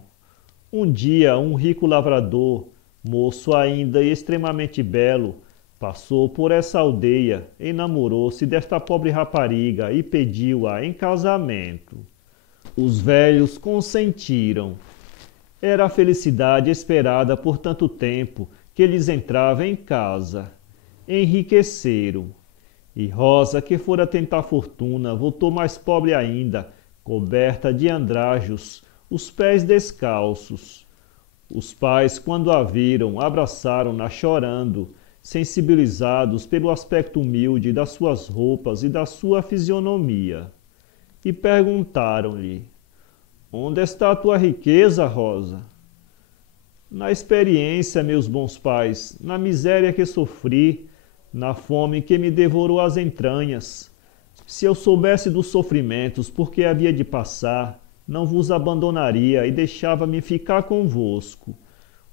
Um dia, um rico lavrador, moço ainda e extremamente belo, passou por essa aldeia, enamorou-se desta pobre rapariga e pediu-a em casamento. Os velhos consentiram. Era a felicidade esperada por tanto tempo que lhes entrava em casa. Enriqueceram. E Rosa, que fora tentar fortuna, voltou mais pobre ainda, coberta de andrajos, os pés descalços. Os pais, quando a viram, abraçaram-na chorando, sensibilizados pelo aspecto humilde das suas roupas e da sua fisionomia. E perguntaram-lhe: onde está a tua riqueza, Rosa? Na experiência, meus bons pais, na miséria que sofri, na fome que me devorou as entranhas. Se eu soubesse dos sofrimentos por que havia de passar, não vos abandonaria e deixava-me ficar convosco.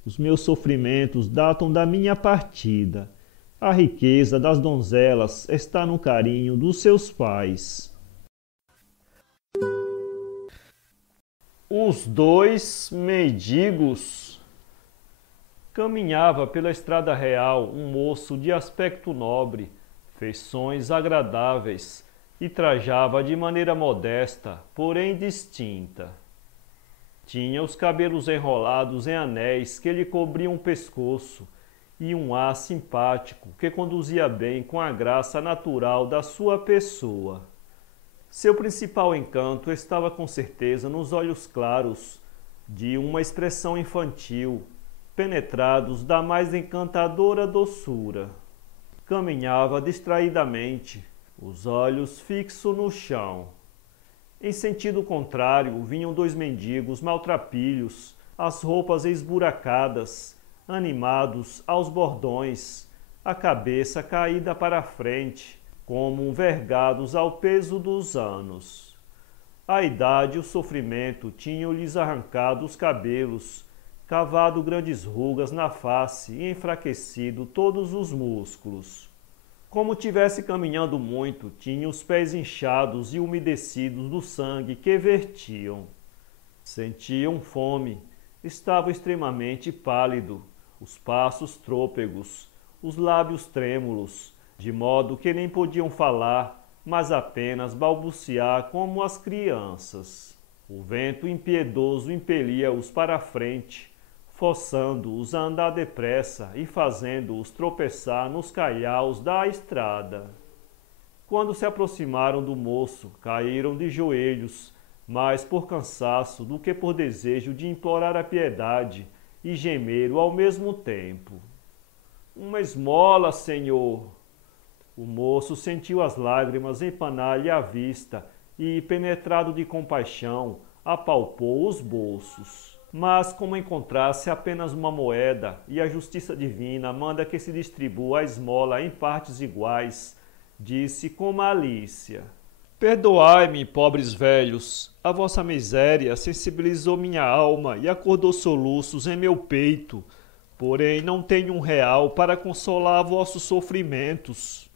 Os meus sofrimentos datam da minha partida. A riqueza das donzelas está no carinho dos seus pais. Os dois mendigos. Caminhava pela estrada real um moço de aspecto nobre, feições agradáveis, e trajava de maneira modesta, porém distinta. Tinha os cabelos enrolados em anéis que lhe cobriam o pescoço e um ar simpático que conduzia bem com a graça natural da sua pessoa. Seu principal encanto estava com certeza nos olhos claros, de uma expressão infantil, penetrados da mais encantadora doçura. Caminhava distraidamente, os olhos fixos no chão. Em sentido contrário, vinham dois mendigos maltrapilhos, as roupas esburacadas, animados aos bordões, a cabeça caída para a frente, como vergados ao peso dos anos. A idade e o sofrimento tinham-lhes arrancado os cabelos, cavado grandes rugas na face e enfraquecido todos os músculos. Como tivesse caminhando muito, tinha os pés inchados e umedecidos do sangue que vertiam. Sentiam fome, estava extremamente pálido, os passos trôpegos, os lábios trêmulos, de modo que nem podiam falar, mas apenas balbuciar como as crianças. O vento impiedoso impelia-os para a frente, forçando-os a andar depressa e fazendo-os tropeçar nos calhaus da estrada. Quando se aproximaram do moço, caíram de joelhos, mais por cansaço do que por desejo de implorar a piedade, e gemeram ao mesmo tempo. Uma esmola, Senhor! O moço sentiu as lágrimas empanar-lhe a vista e, penetrado de compaixão, apalpou os bolsos. Mas, como encontrasse apenas uma moeda e a justiça divina manda que se distribua a esmola em partes iguais, disse com malícia: Perdoai-me, pobres velhos, a vossa miséria sensibilizou minha alma e acordou soluços em meu peito, porém não tenho R$1 para consolar vossos sofrimentos.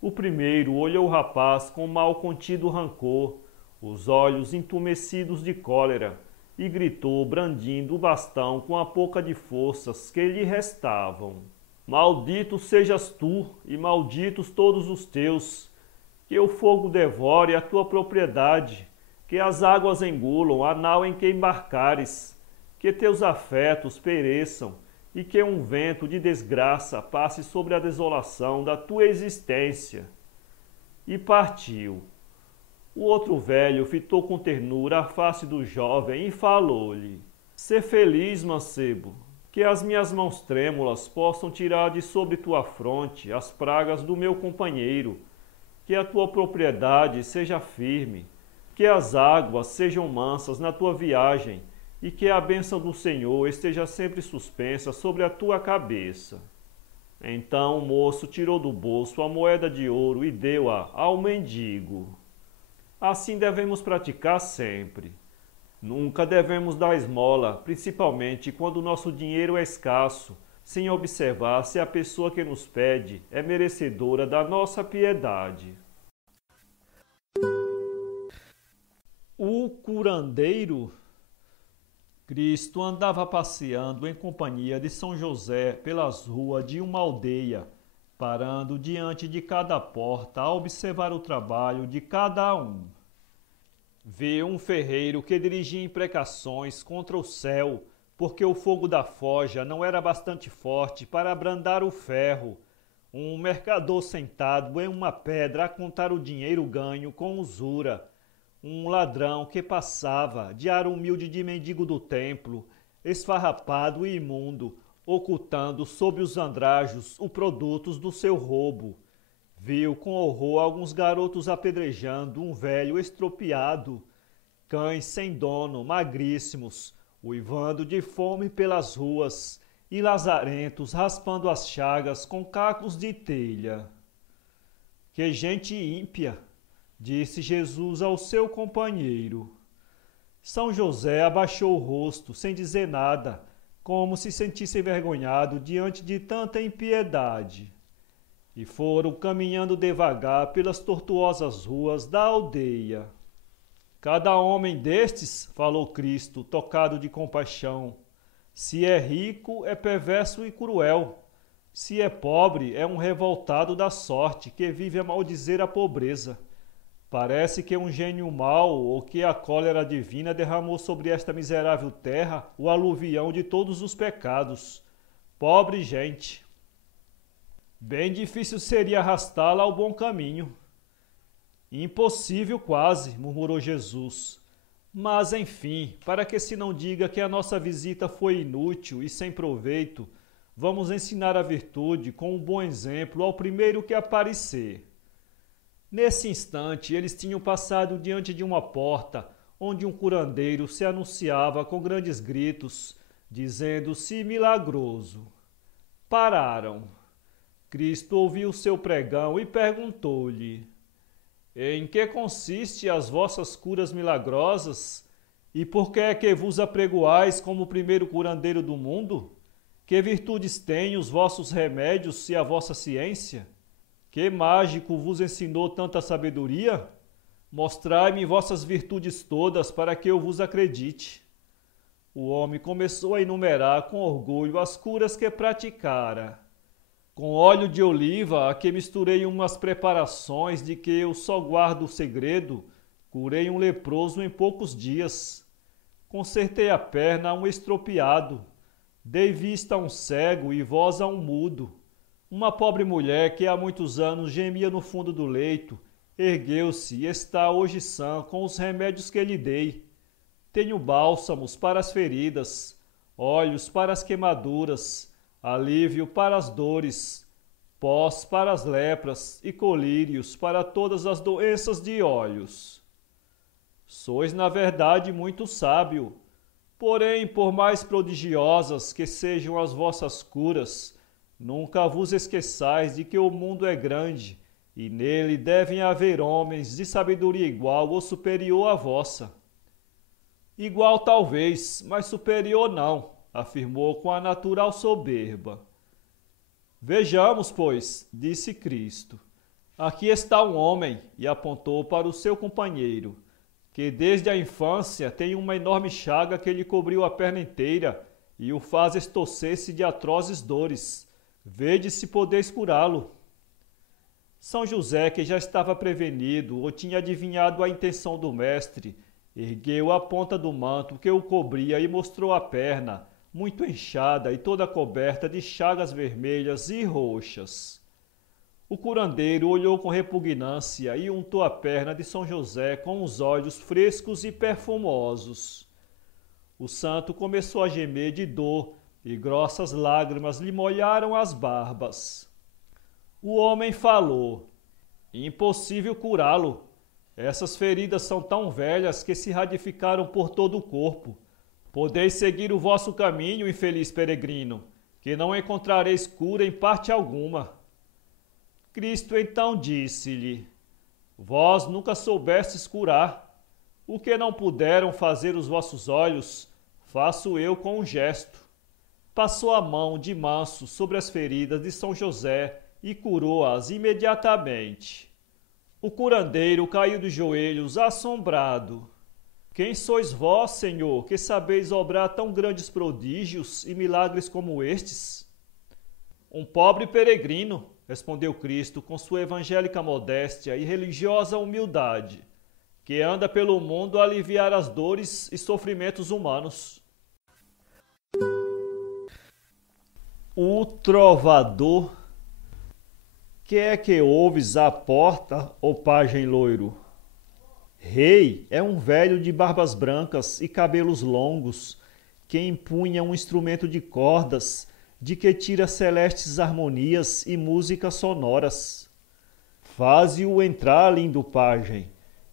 O primeiro olhou o rapaz com mal contido rancor, os olhos entumecidos de cólera, e gritou, brandindo o bastão com a pouca de forças que lhe restavam: Maldito sejas tu, e malditos todos os teus, que o fogo devore a tua propriedade, que as águas engulam a nau em que embarcares, que teus afetos pereçam, e que um vento de desgraça passe sobre a desolação da tua existência. E partiu. O outro velho fitou com ternura a face do jovem e falou-lhe: Sê feliz, mancebo, que as minhas mãos trêmulas possam tirar de sobre tua fronte as pragas do meu companheiro, que a tua propriedade seja firme, que as águas sejam mansas na tua viagem e que a bênção do Senhor esteja sempre suspensa sobre a tua cabeça. Então o moço tirou do bolso a moeda de ouro e deu-a ao mendigo. Assim devemos praticar sempre. Nunca devemos dar esmola, principalmente quando o nosso dinheiro é escasso, sem observar se a pessoa que nos pede é merecedora da nossa piedade. O curandeiro. Cristo andava passeando em companhia de São José pelas ruas de uma aldeia, parando diante de cada porta a observar o trabalho de cada um. Viu um ferreiro que dirigia imprecações contra o céu, porque o fogo da forja não era bastante forte para abrandar o ferro. Um mercador sentado em uma pedra a contar o dinheiro ganho com usura. Um ladrão que passava, de ar humilde de mendigo do templo, esfarrapado e imundo, ocultando sob os andrajos os produtos do seu roubo. Viu com horror alguns garotos apedrejando um velho estropiado, cães sem dono, magríssimos, uivando de fome pelas ruas, e lazarentos raspando as chagas com cacos de telha. Que gente ímpia! Disse Jesus ao seu companheiro. São José abaixou o rosto, sem dizer nada, como se sentisse envergonhado diante de tanta impiedade. E foram caminhando devagar pelas tortuosas ruas da aldeia. Cada homem destes, falou Cristo, tocado de compaixão, se é rico, é perverso e cruel. Se é pobre, é um revoltado da sorte que vive a maldizer a pobreza. Parece que um gênio mau ou que a cólera divina derramou sobre esta miserável terra o aluvião de todos os pecados. Pobre gente! Bem difícil seria arrastá-la ao bom caminho. Impossível quase, murmurou Jesus. Mas, enfim, para que se não diga que a nossa visita foi inútil e sem proveito, vamos ensinar a virtude com um bom exemplo ao primeiro que aparecer. Nesse instante, eles tinham passado diante de uma porta, onde um curandeiro se anunciava com grandes gritos, dizendo-se milagroso. Pararam. Cristo ouviu seu pregão e perguntou-lhe: em que consiste as vossas curas milagrosas? E por que é que vos apregoais como o primeiro curandeiro do mundo? Que virtudes têm os vossos remédios e a vossa ciência? Que mágico vos ensinou tanta sabedoria? Mostrai-me vossas virtudes todas para que eu vos acredite. O homem começou a enumerar com orgulho as curas que praticara. Com óleo de oliva, a que misturei umas preparações de que eu só guardo o segredo, curei um leproso em poucos dias. Consertei a perna a um estropiado. Dei vista a um cego e voz a um mudo. Uma pobre mulher que há muitos anos gemia no fundo do leito, ergueu-se e está hoje sã com os remédios que lhe dei. Tenho bálsamos para as feridas, óleos para as queimaduras, alívio para as dores, pós para as lepras e colírios para todas as doenças de olhos. Sois, na verdade, muito sábio, porém, por mais prodigiosas que sejam as vossas curas, nunca vos esqueçais de que o mundo é grande e nele devem haver homens de sabedoria igual ou superior à vossa. Igual talvez, mas superior não, afirmou com a natural soberba. Vejamos, pois, disse Cristo. Aqui está um homem, e apontou para o seu companheiro, que desde a infância tem uma enorme chaga que lhe cobriu a perna inteira e o faz estorcer-se de atrozes dores. Vede se podeis curá-lo. São José, que já estava prevenido ou tinha adivinhado a intenção do mestre, ergueu a ponta do manto que o cobria e mostrou a perna, muito inchada e toda coberta de chagas vermelhas e roxas. O curandeiro olhou com repugnância e untou a perna de São José com os olhos frescos e perfumosos. O santo começou a gemer de dor e grossas lágrimas lhe molharam as barbas. O homem falou: impossível curá-lo. Essas feridas são tão velhas que se radificaram por todo o corpo. Podeis seguir o vosso caminho, infeliz peregrino, que não encontrareis cura em parte alguma. Cristo então disse-lhe: vós nunca soubestes curar. O que não puderam fazer os vossos olhos, faço eu com um gesto. Passou a mão de manso sobre as feridas de São José e curou-as imediatamente. O curandeiro caiu de joelhos assombrado. Quem sois vós, Senhor, que sabeis obrar tão grandes prodígios e milagres como estes? Um pobre peregrino, respondeu Cristo com sua evangélica modéstia e religiosa humildade, que anda pelo mundo a aliviar as dores e sofrimentos humanos. O trovador. Que é que ouves à porta, ó pajem loiro? Rei é um velho de barbas brancas e cabelos longos, que empunha um instrumento de cordas, de que tira celestes harmonias e músicas sonoras. Faze-o entrar, lindo pajem,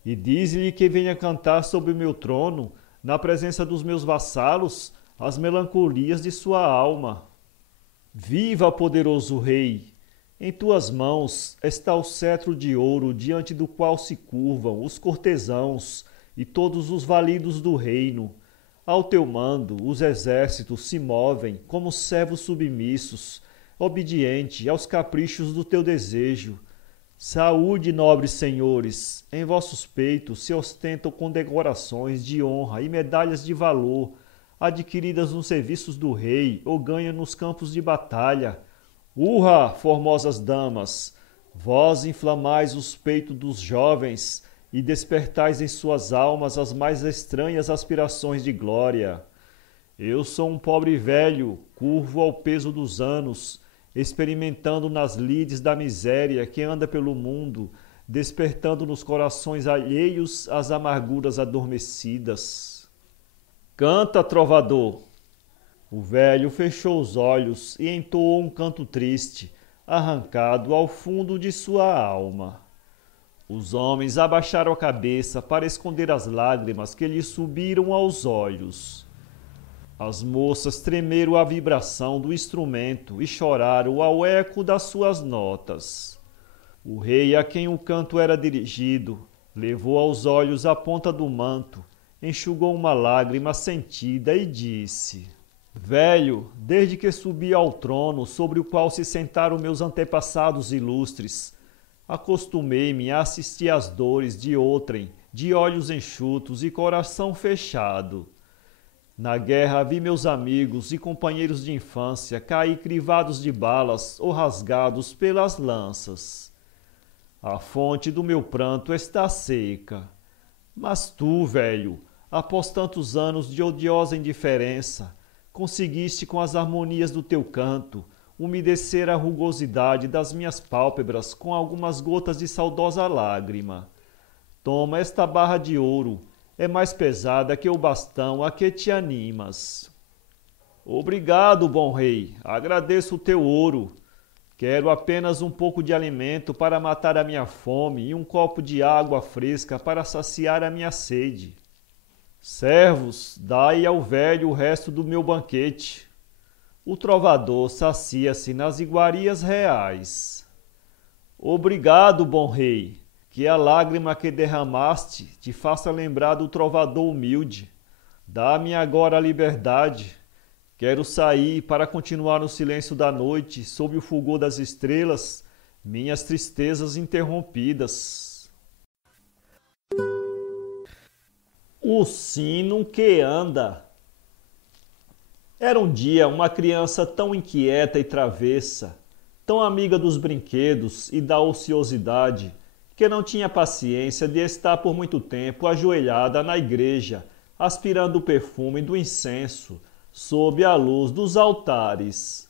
e diz-lhe que venha cantar sobre o meu trono, na presença dos meus vassalos, as melancolias de sua alma. Viva, poderoso rei! Em tuas mãos está o cetro de ouro diante do qual se curvam os cortesãos e todos os validos do reino. Ao teu mando, os exércitos se movem como servos submissos, obediente aos caprichos do teu desejo. Saúde, nobres senhores, em vossos peitos se ostentam condecorações de honra e medalhas de valor, adquiridas nos serviços do rei ou ganha nos campos de batalha. Urra, formosas damas! Vós inflamais os peitos dos jovens e despertais em suas almas as mais estranhas aspirações de glória. Eu sou um pobre velho, curvo ao peso dos anos, experimentando nas lides da miséria que anda pelo mundo, despertando nos corações alheios as amarguras adormecidas. Canta, trovador! O velho fechou os olhos e entoou um canto triste, arrancado ao fundo de sua alma. Os homens abaixaram a cabeça para esconder as lágrimas que lhes subiram aos olhos. As moças tremeram à vibração do instrumento e choraram ao eco das suas notas. O rei, a quem o canto era dirigido, levou aos olhos a ponta do manto, enxugou uma lágrima sentida e disse: Velho, desde que subi ao trono sobre o qual se sentaram meus antepassados ilustres, acostumei-me a assistir às dores de outrem, de olhos enxutos e coração fechado. Na guerra vi meus amigos e companheiros de infância cair crivados de balas ou rasgados pelas lanças. A fonte do meu pranto está seca. Mas tu, velho, após tantos anos de odiosa indiferença, conseguiste com as harmonias do teu canto umedecer a rugosidade das minhas pálpebras com algumas gotas de saudosa lágrima. Toma esta barra de ouro, é mais pesada que o bastão a que te animas. Obrigado, bom rei, agradeço o teu ouro. Quero apenas um pouco de alimento para matar a minha fome e um copo de água fresca para saciar a minha sede. Servos, dai ao velho o resto do meu banquete. O trovador sacia-se nas iguarias reais. Obrigado, bom rei. Que a lágrima que derramaste te faça lembrar do trovador humilde. Dá-me agora a liberdade. Quero sair para continuar no silêncio da noite, sob o fulgor das estrelas, minhas tristezas interrompidas. O sino que anda. Era um dia uma criança tão inquieta e travessa, tão amiga dos brinquedos e da ociosidade, que não tinha paciência de estar por muito tempo ajoelhada na igreja, aspirando o perfume do incenso, sob a luz dos altares.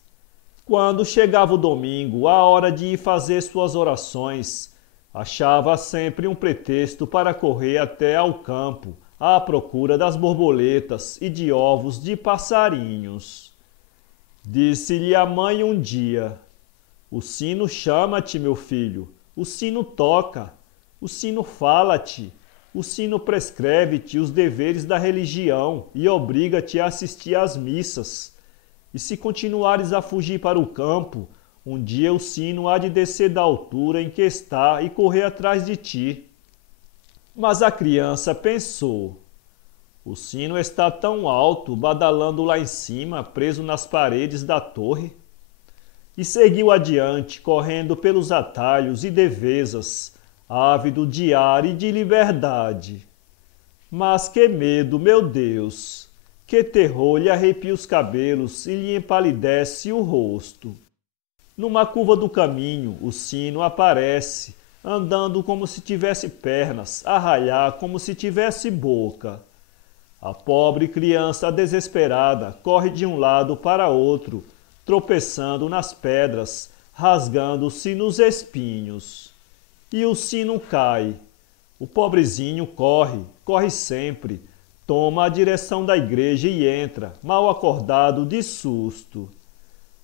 Quando chegava o domingo, a hora de ir fazer suas orações, achava sempre um pretexto para correr até ao campo, à procura das borboletas e de ovos de passarinhos. Disse-lhe a mãe um dia: O sino chama-te, meu filho. O sino toca, o sino fala-te, o sino prescreve-te os deveres da religião e obriga-te a assistir às missas. E se continuares a fugir para o campo, um dia o sino há de descer da altura em que está e correr atrás de ti. Mas a criança pensou: o sino está tão alto, badalando lá em cima, preso nas paredes da torre. E seguiu adiante, correndo pelos atalhos e devesas, ávido de ar e de liberdade. Mas que medo, meu Deus! Que terror lhe arrepia os cabelos e lhe empalidece o rosto. Numa curva do caminho, o sino aparece, andando como se tivesse pernas, a ralhar como se tivesse boca. A pobre criança desesperada corre de um lado para outro, tropeçando nas pedras, rasgando-se nos espinhos. E o sino cai. O pobrezinho corre, corre sempre, toma a direção da igreja e entra, mal acordado de susto.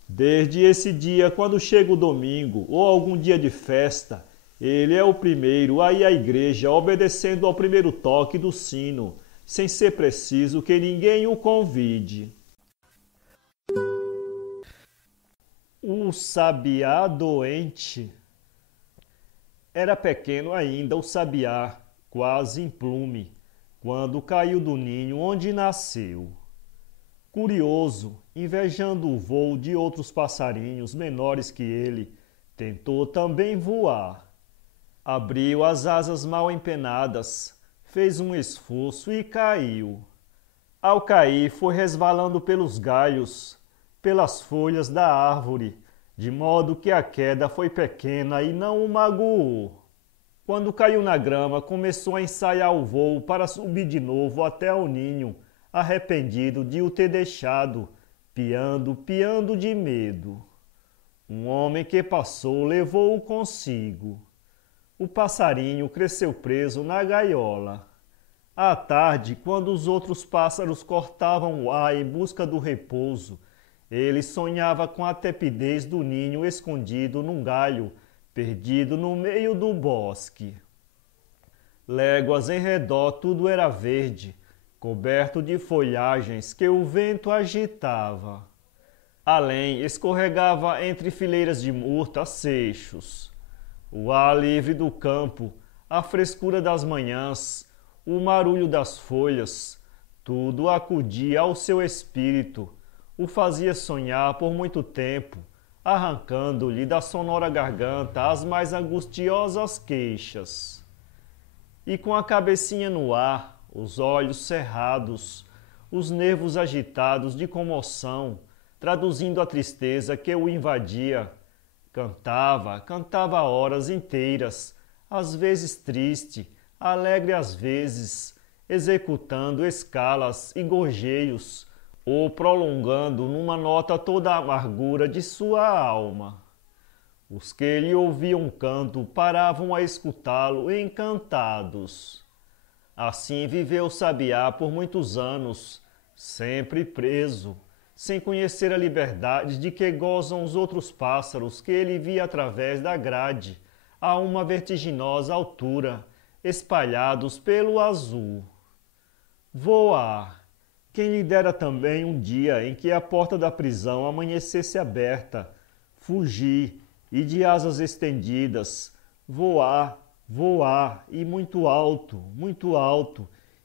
Desde esse dia, quando chega o domingo ou algum dia de festa, ele é o primeiro a ir à igreja obedecendo ao primeiro toque do sino, sem ser preciso que ninguém o convide. O sabiá doente. Era pequeno ainda o sabiá, quase implume, quando caiu do ninho onde nasceu. Curioso, invejando o voo de outros passarinhos menores que ele, tentou também voar. Abriu as asas mal empenadas, fez um esforço e caiu. Ao cair, foi resvalando pelos galhos, pelas folhas da árvore, de modo que a queda foi pequena e não o magoou. Quando caiu na grama, começou a ensaiar o voo para subir de novo até ao ninho, arrependido de o ter deixado, piando de medo. Um homem que passou levou-o consigo. O passarinho cresceu preso na gaiola. À tarde, quando os outros pássaros cortavam o ar em busca do repouso, ele sonhava com a tepidez do ninho escondido num galho, perdido no meio do bosque. Léguas em redor tudo era verde, coberto de folhagens que o vento agitava. Além, escorregava entre fileiras de murta seixos. O ar livre do campo, a frescura das manhãs, o marulho das folhas, tudo acudia ao seu espírito, o fazia sonhar por muito tempo, arrancando-lhe da sonora garganta as mais angustiosas queixas. E com a cabecinha no ar, os olhos cerrados, os nervos agitados de comoção, traduzindo a tristeza que o invadia, cantava horas inteiras, às vezes triste, alegre às vezes, executando escalas e gorjeios, ou prolongando numa nota toda a amargura de sua alma. Os que lhe ouviam canto paravam a escutá-lo encantados. Assim viveu o sabiá por muitos anos, sempre preso, sem conhecer a liberdade de que gozam os outros pássaros que ele via através da grade, a uma vertiginosa altura, espalhados pelo azul. Voar! Quem lhe dera também um dia em que a porta da prisão amanhecesse aberta, fugir e de asas estendidas, voar, e muito alto,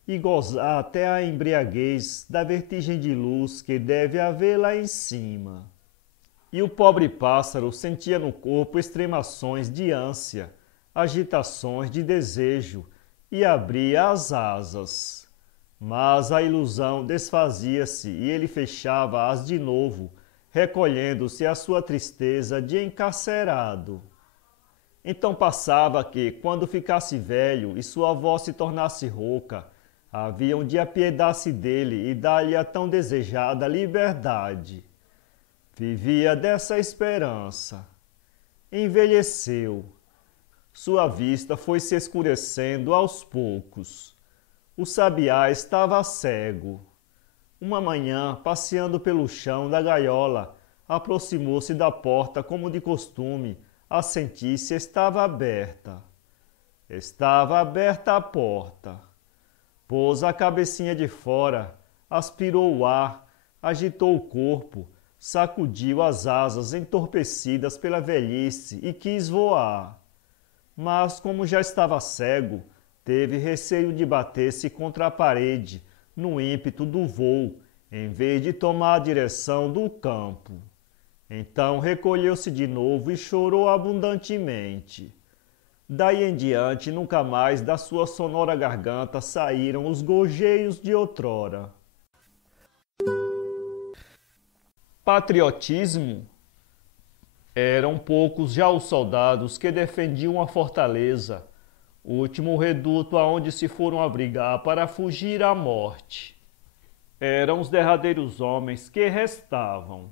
e gozar até a embriaguez da vertigem de luz que deve haver lá em cima. E o pobre pássaro sentia no corpo extremações de ânsia, agitações de desejo, e abria as asas. Mas a ilusão desfazia-se e ele fechava-as de novo, recolhendo-se à sua tristeza de encarcerado. Então passava que, quando ficasse velho e sua voz se tornasse rouca, haviam de apiedar-se dele e dar-lhe a tão desejada liberdade. Vivia dessa esperança. Envelheceu. Sua vista foi se escurecendo aos poucos. O sabiá estava cego. Uma manhã, passeando pelo chão da gaiola, aproximou-se da porta como de costume, a sentir se estava aberta. Estava aberta a porta. Pôs a cabecinha de fora, aspirou o ar, agitou o corpo, sacudiu as asas entorpecidas pela velhice e quis voar. Mas, como já estava cego, teve receio de bater-se contra a parede, no ímpeto do voo, em vez de tomar a direção do campo. Então recolheu-se de novo e chorou abundantemente. Daí em diante, nunca mais da sua sonora garganta saíram os gorjeios de outrora. Patriotismo? Eram poucos já os soldados que defendiam a fortaleza, o último reduto aonde se foram abrigar para fugir à morte. Eram os derradeiros homens que restavam.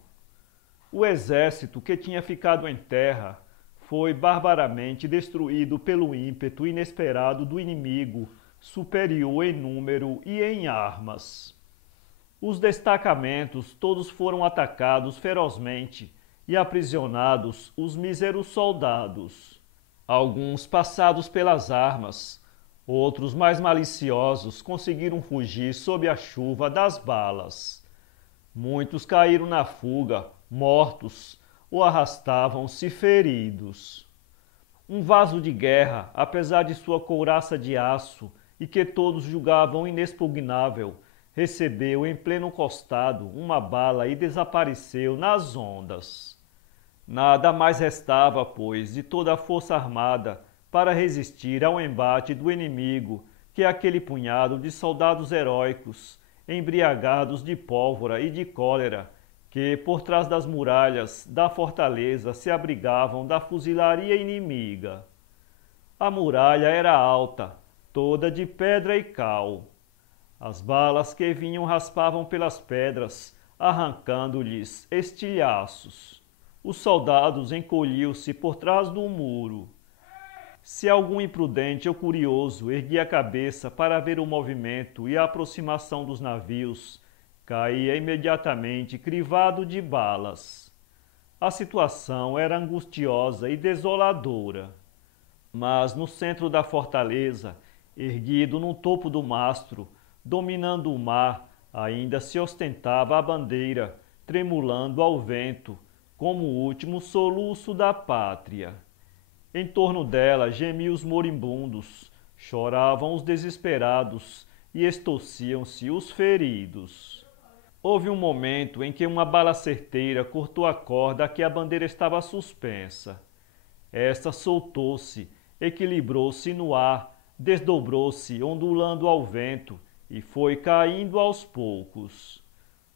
O exército que tinha ficado em terra foi barbaramente destruído pelo ímpeto inesperado do inimigo, superior em número e em armas. Os destacamentos todos foram atacados ferozmente e aprisionados os míseros soldados. Alguns passados pelas armas, outros mais maliciosos conseguiram fugir sob a chuva das balas. Muitos caíram na fuga, mortos, ou arrastavam-se feridos. Um vaso de guerra, apesar de sua couraça de aço, e que todos julgavam inexpugnável, recebeu em pleno costado uma bala e desapareceu nas ondas. Nada mais restava, pois, de toda a força armada para resistir ao embate do inimigo que aquele punhado de soldados heróicos, embriagados de pólvora e de cólera, que por trás das muralhas da fortaleza se abrigavam da fuzilaria inimiga. A muralha era alta, toda de pedra e cal. As balas que vinham raspavam pelas pedras, arrancando-lhes estilhaços. Os soldados encolhiam-se por trás do muro. Se algum imprudente ou curioso erguia a cabeça para ver o movimento e a aproximação dos navios, caía imediatamente crivado de balas. A situação era angustiosa e desoladora. Mas no centro da fortaleza, erguido no topo do mastro, dominando o mar, ainda se ostentava a bandeira, tremulando ao vento, como o último soluço da pátria. Em torno dela gemiam os moribundos, choravam os desesperados e estorciam-se os feridos. Houve um momento em que uma bala certeira cortou a corda a que a bandeira estava suspensa. Esta soltou-se, equilibrou-se no ar, desdobrou-se, ondulando ao vento, e foi caindo aos poucos.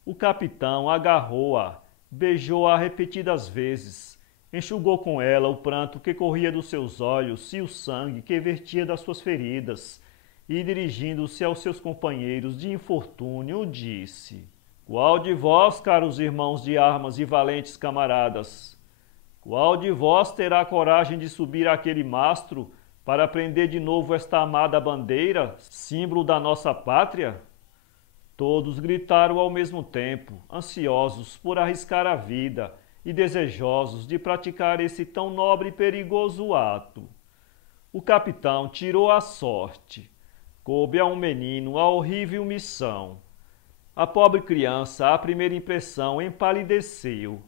O capitão agarrou-a, beijou-a repetidas vezes, enxugou com ela o pranto que corria dos seus olhos e o sangue que vertia das suas feridas, e dirigindo-se aos seus companheiros de infortúnio, disse: Qual de vós, caros irmãos de armas e valentes camaradas, qual de vós terá coragem de subir àquele mastro para prender de novo esta amada bandeira, símbolo da nossa pátria? Todos gritaram ao mesmo tempo, ansiosos por arriscar a vida e desejosos de praticar esse tão nobre e perigoso ato. O capitão tirou a sorte. Coube a um menino a horrível missão. A pobre criança, à primeira impressão, empalideceu,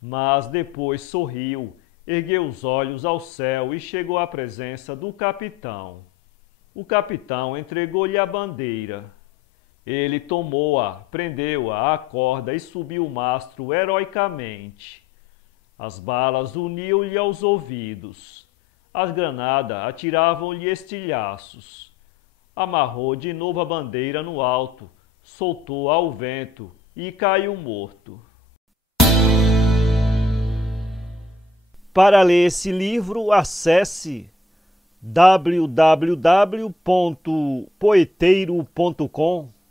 mas depois sorriu, ergueu os olhos ao céu e chegou à presença do capitão. O capitão entregou-lhe a bandeira. Ele tomou-a, prendeu-a à corda e subiu o mastro heroicamente. As balas uniam-lhe aos ouvidos. As granadas atiravam-lhe estilhaços. Amarrou de novo a bandeira no alto, soltou ao vento e caiu morto. Para ler esse livro, acesse www.poeteiro.com